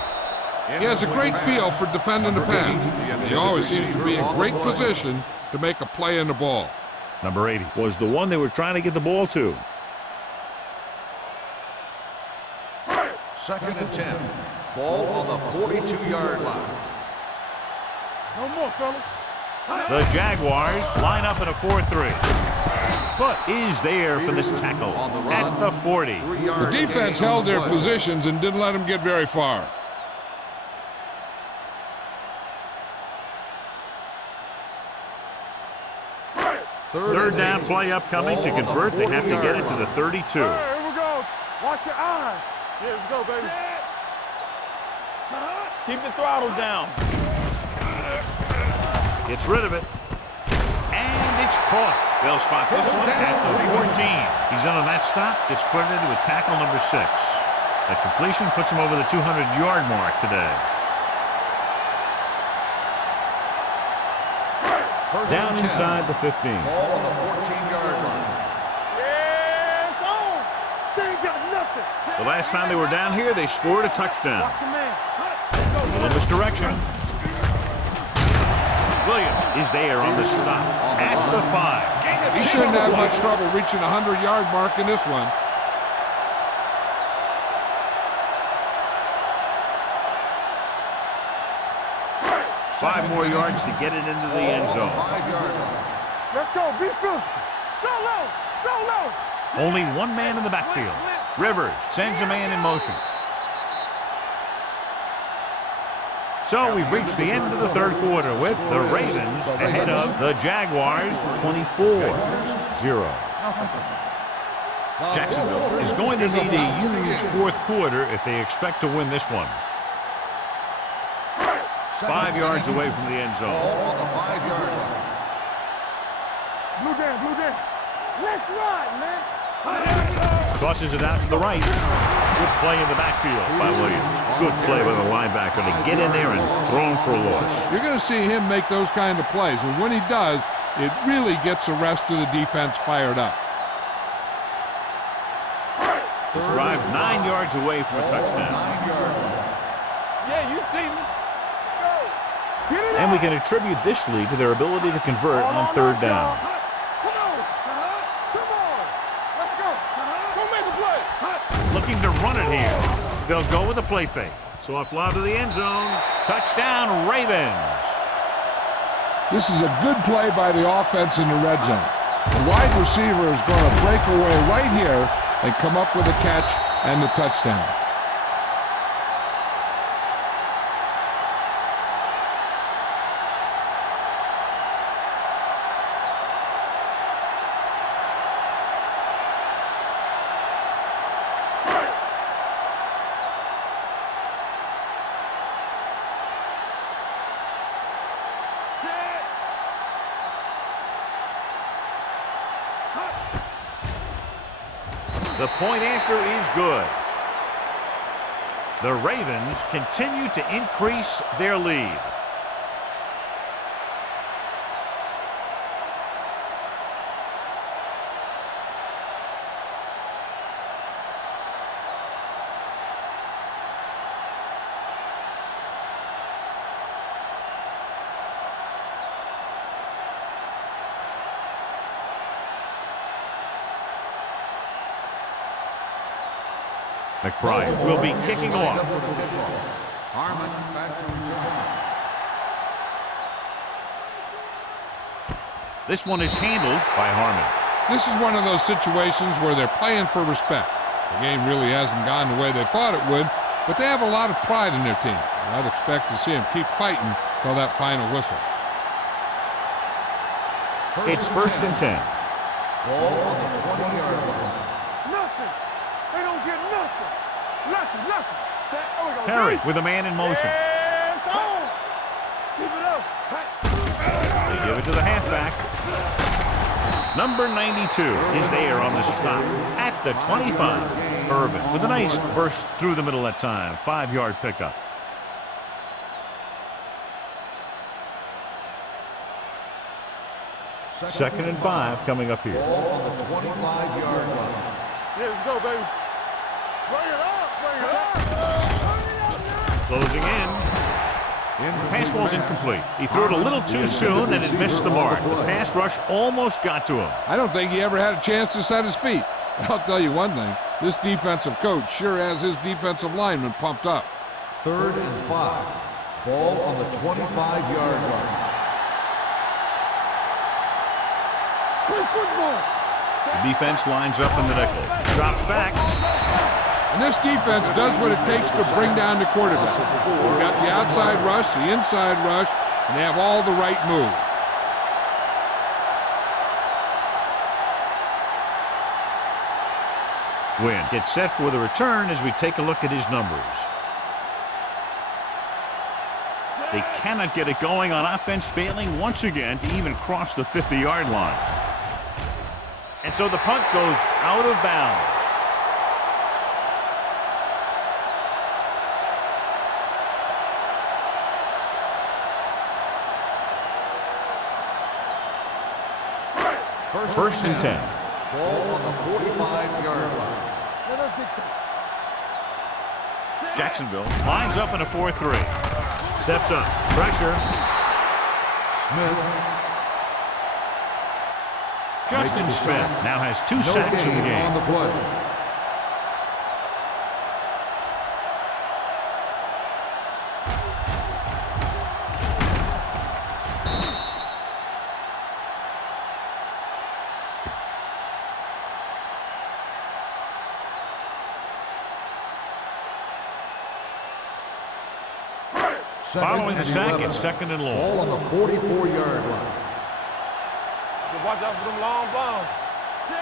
He has a great feel for defending the pass. He always seems to be in great position to make a play in the ball. Number 80 was the one they were trying to get the ball to. 2nd and 10. Ball on the 42-yard line. No more, fellas. The Jaguars line up in a 4-3. Foot is there for this tackle at the 40. The defense held their positions and didn't let them get very far. Third down play upcoming. To convert, they have to get it to the 32. Here we go. Watch your eyes. Here we go, baby. Keep the throttles down. Gets rid of it. And it's caught. They'll spot this one at the 14. He's in on that stop. Gets credited with tackle number 6. That completion puts him over the 200-yard mark today. Down inside the 15. Ball on the 14-yard line. Yes, on. They ain't got nothing. The last time they were down here, they scored a touchdown. Watch your man. In this direction. Williams is there on the stop at the 5. He shouldn't have much trouble reaching the 100-yard mark in this one. Five more yards to get it into the end zone. 5-yard line. Let's go. Be physical. Solo. Only one man in the backfield. Rivers sends a man in motion. So we've reached the end of the third quarter with the Ravens ahead of the Jaguars 24-0. Jacksonville is going to need a huge fourth quarter if they expect to win this one. 5 yards away from the end zone. On the 5-yard line. Blue Jam. Let's ride, man. Tosses it out to the right. Good play in the backfield by Williams. Good play by the linebacker to get in there and throw him for a loss. You're going to see him make those kind of plays, and when he does, it really gets the rest of the defense fired up. This drive 9 yards away from a touchdown. 9-yard line. Yeah, you see me. Get it And we out. can attribute this lead to their ability to convert on third down. Come on. Let's go. Go make a play. Looking to run it here. They'll go with a play fake. Soft lob to the end zone. Touchdown, Ravens. This is a good play by the offense in the red zone. The wide receiver is going to break away right here and come up with a catch and the touchdown. The point anchor is good. The Ravens continue to increase their lead. McBride will be kicking off. Harmon back to return. This one is handled by Harmon. This is one of those situations where they're playing for respect. The game really hasn't gone the way they thought it would, but they have a lot of pride in their team. I'd expect to see them keep fighting till that final whistle. It's first and 10. Ball on the 20-yard line. Nothing. They don't get nothing. Nothing. Set. Oh, we go. Perry with a man in motion. Yes, on. Keep it up. They give it to the halfback. Number 92 is there on the stop at the 25. Irvin with a nice burst through the middle that time. 5-yard pickup. Second and 5 coming up here. Ball on the 25-yard line. Yeah, let's go, baby. Bring it up. Closing in. Pass ball's incomplete. He threw it a little too soon and it missed the mark. The pass rush almost got to him. I don't think he ever had a chance to set his feet. I'll tell you one thing, this defensive coach sure has his defensive linemen pumped up. 3rd and 5. Ball on the 25-yard line. Play football. The defense lines up in the nickel. Drops back. And this defense does what it takes to bring down the quarterback. They've got the outside rush, the inside rush, and they have all the right moves. Wynn gets set for the return as we take a look at his numbers. They cannot get it going on offense, failing once again to even cross the 50-yard line. And so the punt goes out of bounds. First and 10. Ball on the 45-yard line. Let us dictate. Jacksonville lines up in a 4-3. Steps up. Pressure. Smith. Justin Smith now has 2 sacks in the On game. the play. Following the and sack, 11. it's second and long. Ball on the 44-yard line. Watch out for them long balls.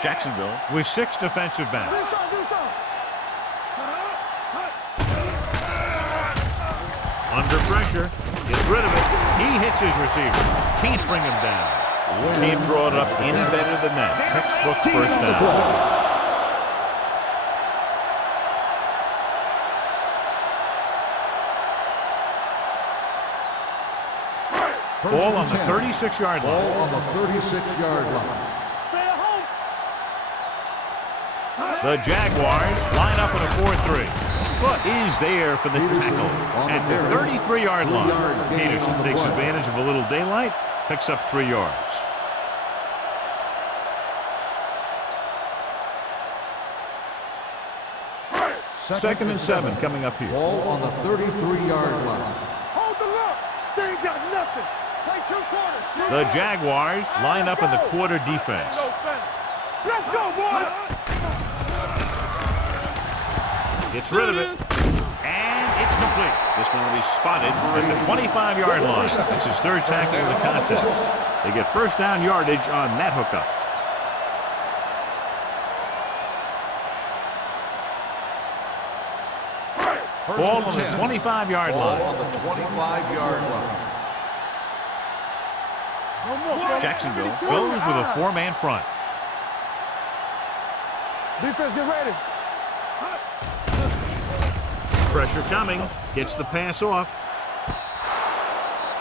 Jacksonville with 6 defensive backs. Do something. Under pressure, gets rid of it. He hits his receiver. Can't bring him down. Can't draw it up any better than that. Textbook first down. Ball on the 36-yard line. Ball on the 36-yard line. The Jaguars line up in a 4-3. Foot is there for the tackle at the 33-yard line. Peterson takes advantage of a little daylight, picks up 3 yards. Second and 7 coming up here. Ball on the 33-yard line. Hold the look. They ain't got nothing. Play 2 quarters. The Jaguars line up in the quarter defense. Let's go, boys. Gets rid of it. And it's complete. This one will be spotted at the 25-yard line. That's his 3rd tackle of the contest. They get first down yardage on that hookup. Ball on the 25-yard line. Ball on the 25-yard line. Jacksonville goes with a 4-man front. Defense, get ready. Pressure coming. Gets the pass off.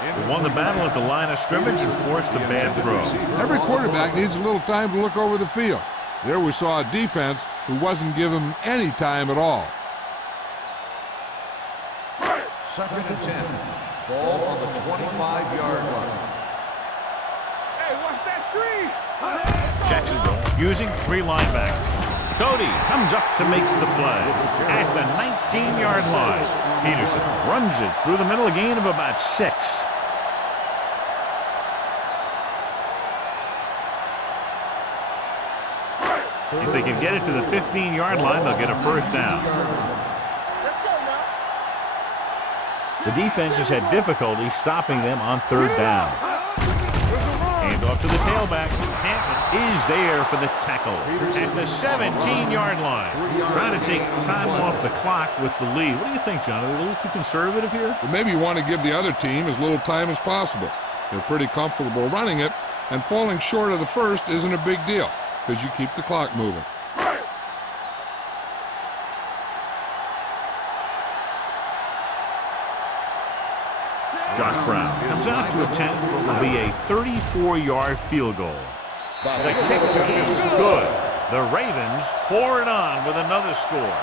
They won the battle at the line of scrimmage and forced a bad throw. Every quarterback needs a little time to look over the field. There we saw a defense who wasn't given any time at all. Second and 10. Ball on the 25-yard line. Hey, watch that screen. Jacksonville using 3 linebackers. Cody comes up to make the play at the 19-yard line. Peterson runs it through the middle, a gain of about 6. If they can get it to the 15-yard line, they'll get a first down. The defense has had difficulty stopping them on 3rd down. Hand off to the tailback. Hampton is there for the tackle at the 17-yard line. Trying to take time off the clock with the lead. What do you think, John? Are they a little too conservative here? But maybe you want to give the other team as little time as possible. They're pretty comfortable running it, and falling short of the first isn't a big deal because you keep the clock moving. Josh Brown comes out to attempt what will be a 34-yard field goal. The kick is good. The Ravens pour it on with another score.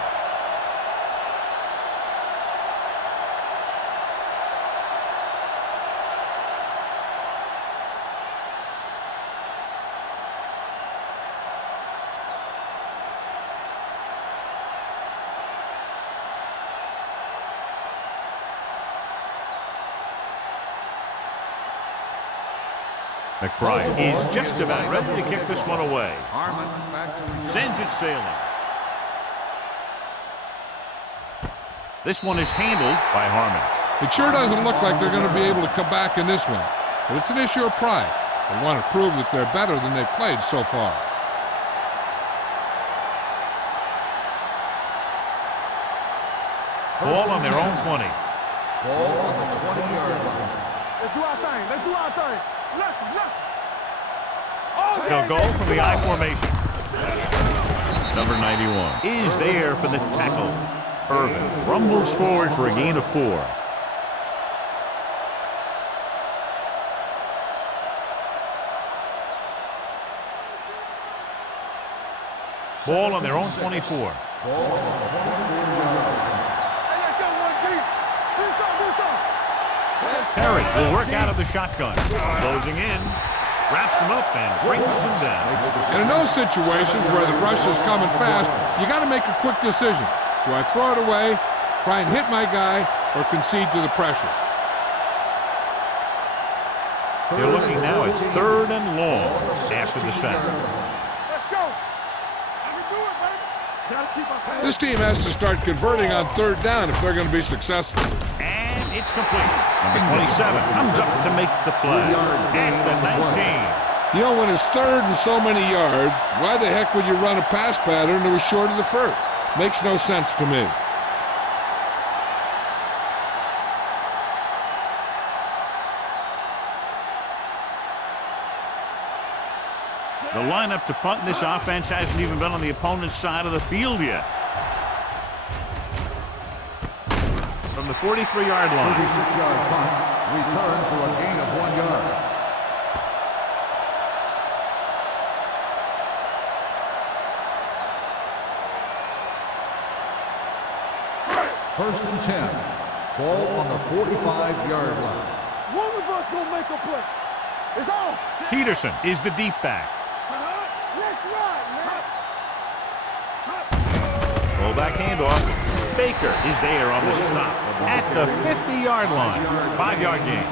McBride is just about ready to kick this one away. Harmon back to Sends it sailing. This one is handled by Harmon. It sure doesn't look like they're going to be able to come back in this one, but it's an issue of pride. They want to prove that they're better than they've played so far. Ball on their own 20. Ball on the 20-yard line. Let's do our thing. Let's do our thing. Look. They'll go from the I formation. Number 91 is there for the tackle. Irvin rumbles forward for a gain of 4. Ball on their own 24. Ball on the 24-yard line. Hey, let's go, 1 deep. Do something. Perry will work out of the shotgun. Closing in. Wraps him up and brings him down. And in those situations where the rush is coming fast, you got to make a quick decision. Do I throw it away, try and hit my guy, or concede to the pressure? They're looking now at 3rd and long after the sack. Let's go. I can do it, baby. Gotta keep our pace. This team has to start converting on 3rd down if they're going to be successful. And It's complete. Number 27 comes up to make the play at the 19. You know, when it's third and so many yards, why the heck would you run a pass pattern that was short of the first? Makes no sense to me. The lineup to punt in this offense hasn't even been on the opponent's side of the field yet. From the 43-yard line. 36-yard punt. Return for a gain of 1 yard. First and 10. Ball on the 45-yard line. One of us gonna make a play. It's on. Peterson is the deep back. Let's ride, man. Fullback handoff. Baker is there on the stop at the 50-yard line. 5-yard gain.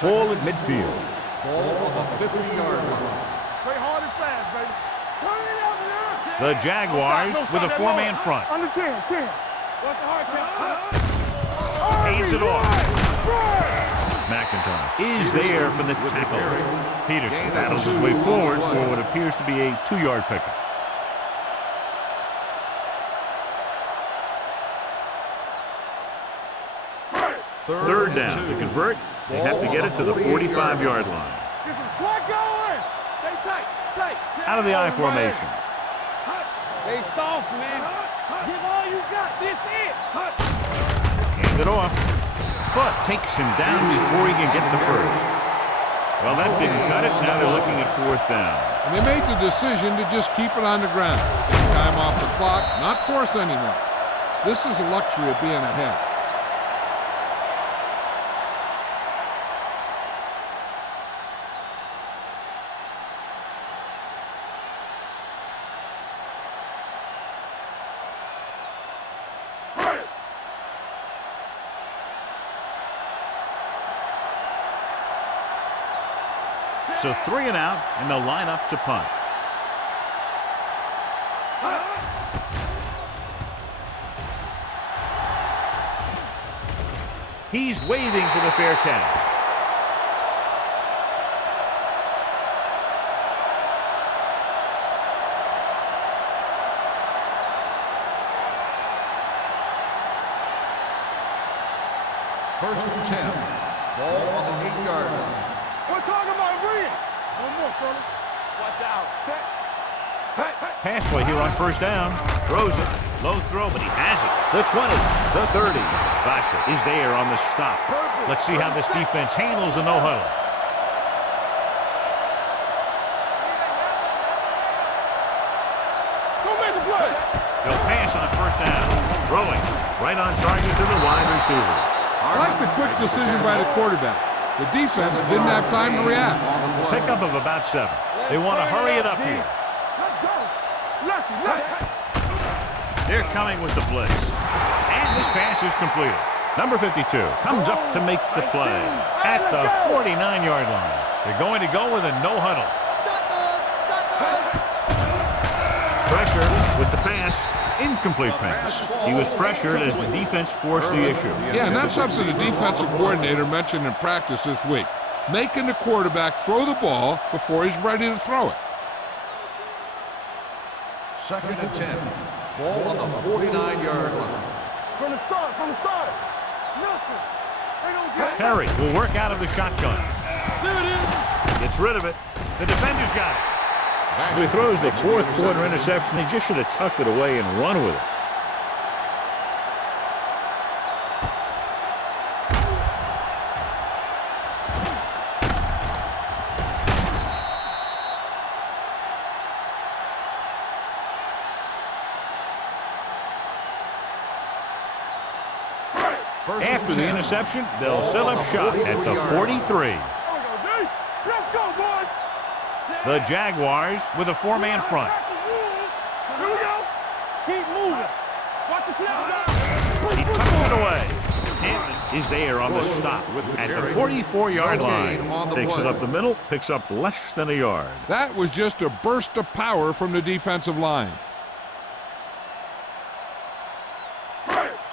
Ball at midfield. Ball on the 50-yard line. Play hard and fast, baby. Turn it up now. The Jaguars with a 4-man front. Under 10. Watch the hard count. Hands it off. McIntosh is there for the tackle. Peterson battles his way forward for what appears to be a 2-yard pickup. Third down. To convert, they have to get it to the 45-yard line. Get some slack going. Stay tight. Out of the I formation. Stay soft, man. Give all you got. This it. Hand it off. Foot takes him down before he can get the first. Well, that didn't cut it. Now they're looking at 4th down. And they made the decision to just keep it on the ground. Take time off the clock, not force anything. This is a luxury of being ahead. So 3 and out, and they'll line up to punt. He's waiting for the fair catch. First and 10. Ball on the 8-yard line. We're talking about real. One more, fellas. Watch out. Set. Pass play here on 1st down. Throws it. Low throw, but he has it. The 20, the 30. Basher is there on the stop. Let's see how this defense handles the no-huddle. Go make the play. They'll pass on 1st down. Throwing right on target to the wide receiver. I like the quick decision by the quarterback. The defense didn't have time to react. Pickup of about 7. They want to hurry it up here. Let's go. Lefty. They're coming with the blitz. And this pass is completed. Number 52 comes up to make the play at the 49-yard line. They're going to go with a no-huddle. Pressure with the pass. Incomplete pass. He was pressured as the defense forced the issue. Yeah, and that's something the defensive coordinator mentioned in practice this week. Making the quarterback throw the ball before he's ready to throw it. Second and 10. Ball on the 49-yard line. From the start. Nothing. They don't get it. Harry will work out of the shotgun. There it is. Gets rid of it. The defender's got it. So he throws the 4th quarter interception. He just should have tucked it away and run with it. After the interception, they'll set up shop at the 43. Let's go, boys. The Jaguars with a 4-man front. Here we go. Keep moving. Watch the snap. He tucks it away. Hammond is there on the stop at the 44-yard line. Takes it up the middle, picks up less than a yard. That was just a burst of power from the defensive line.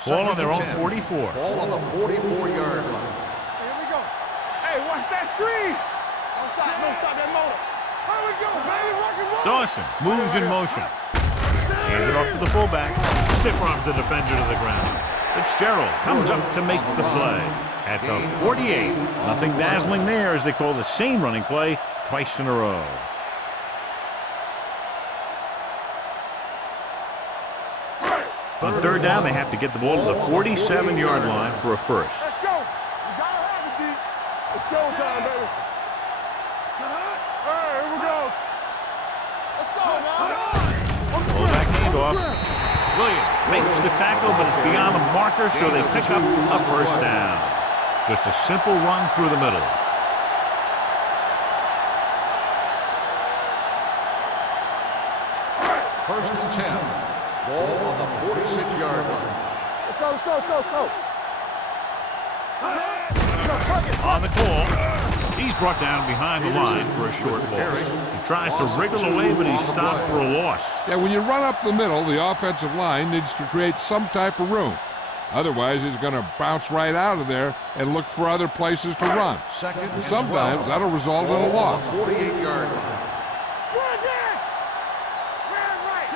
Ball on their own 44. Ball on the 44-yard line. Here we go. Hey, watch that screen. Don't stop that motor. Here we go, baby. Rock and roll. Dawson moves in motion. Hands it off to the fullback. Stiff arms the defender to the ground. Fitzgerald comes up to make the play. At the 48, nothing dazzling there as they call the same running play twice in a row. On third down, they have to get the ball to the 47-yard line for a first. Let's go. You gotta have it, D. It's showtime, baby. All right, here we go. Let's go, now. Fullback handoff. Williams makes the tackle, but it's beyond the marker, so they pick up a first down. Just a simple run through the middle. First and 10. Ball on the 46-yard line. Let's go, let's go, let's go, let's go. On the call, he's brought down behind the line for a short loss. He tries to wriggle away, but he's stopped for a loss. Yeah, when you run up the middle, the offensive line needs to create some type of room. Otherwise, he's going to bounce right out of there and look for other places to run. Second and Sometimes 12. that'll result in a Ball loss. on the 48-yard line. Run, Dan. Run right.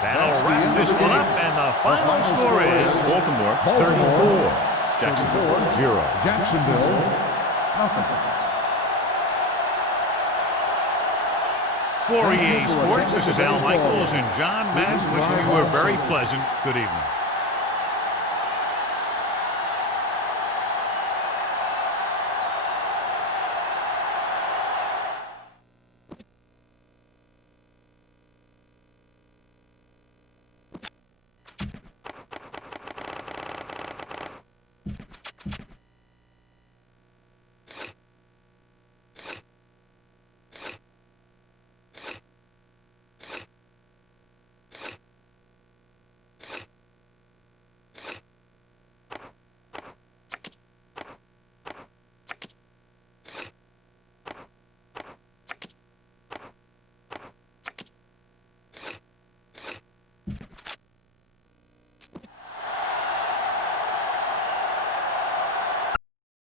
That'll wrap this one up, and the final score is Baltimore 34, Jacksonville 0. Jacksonville, nothing. For EA Sports, this is Al Michaels and John Madden wishing you a very pleasant good evening.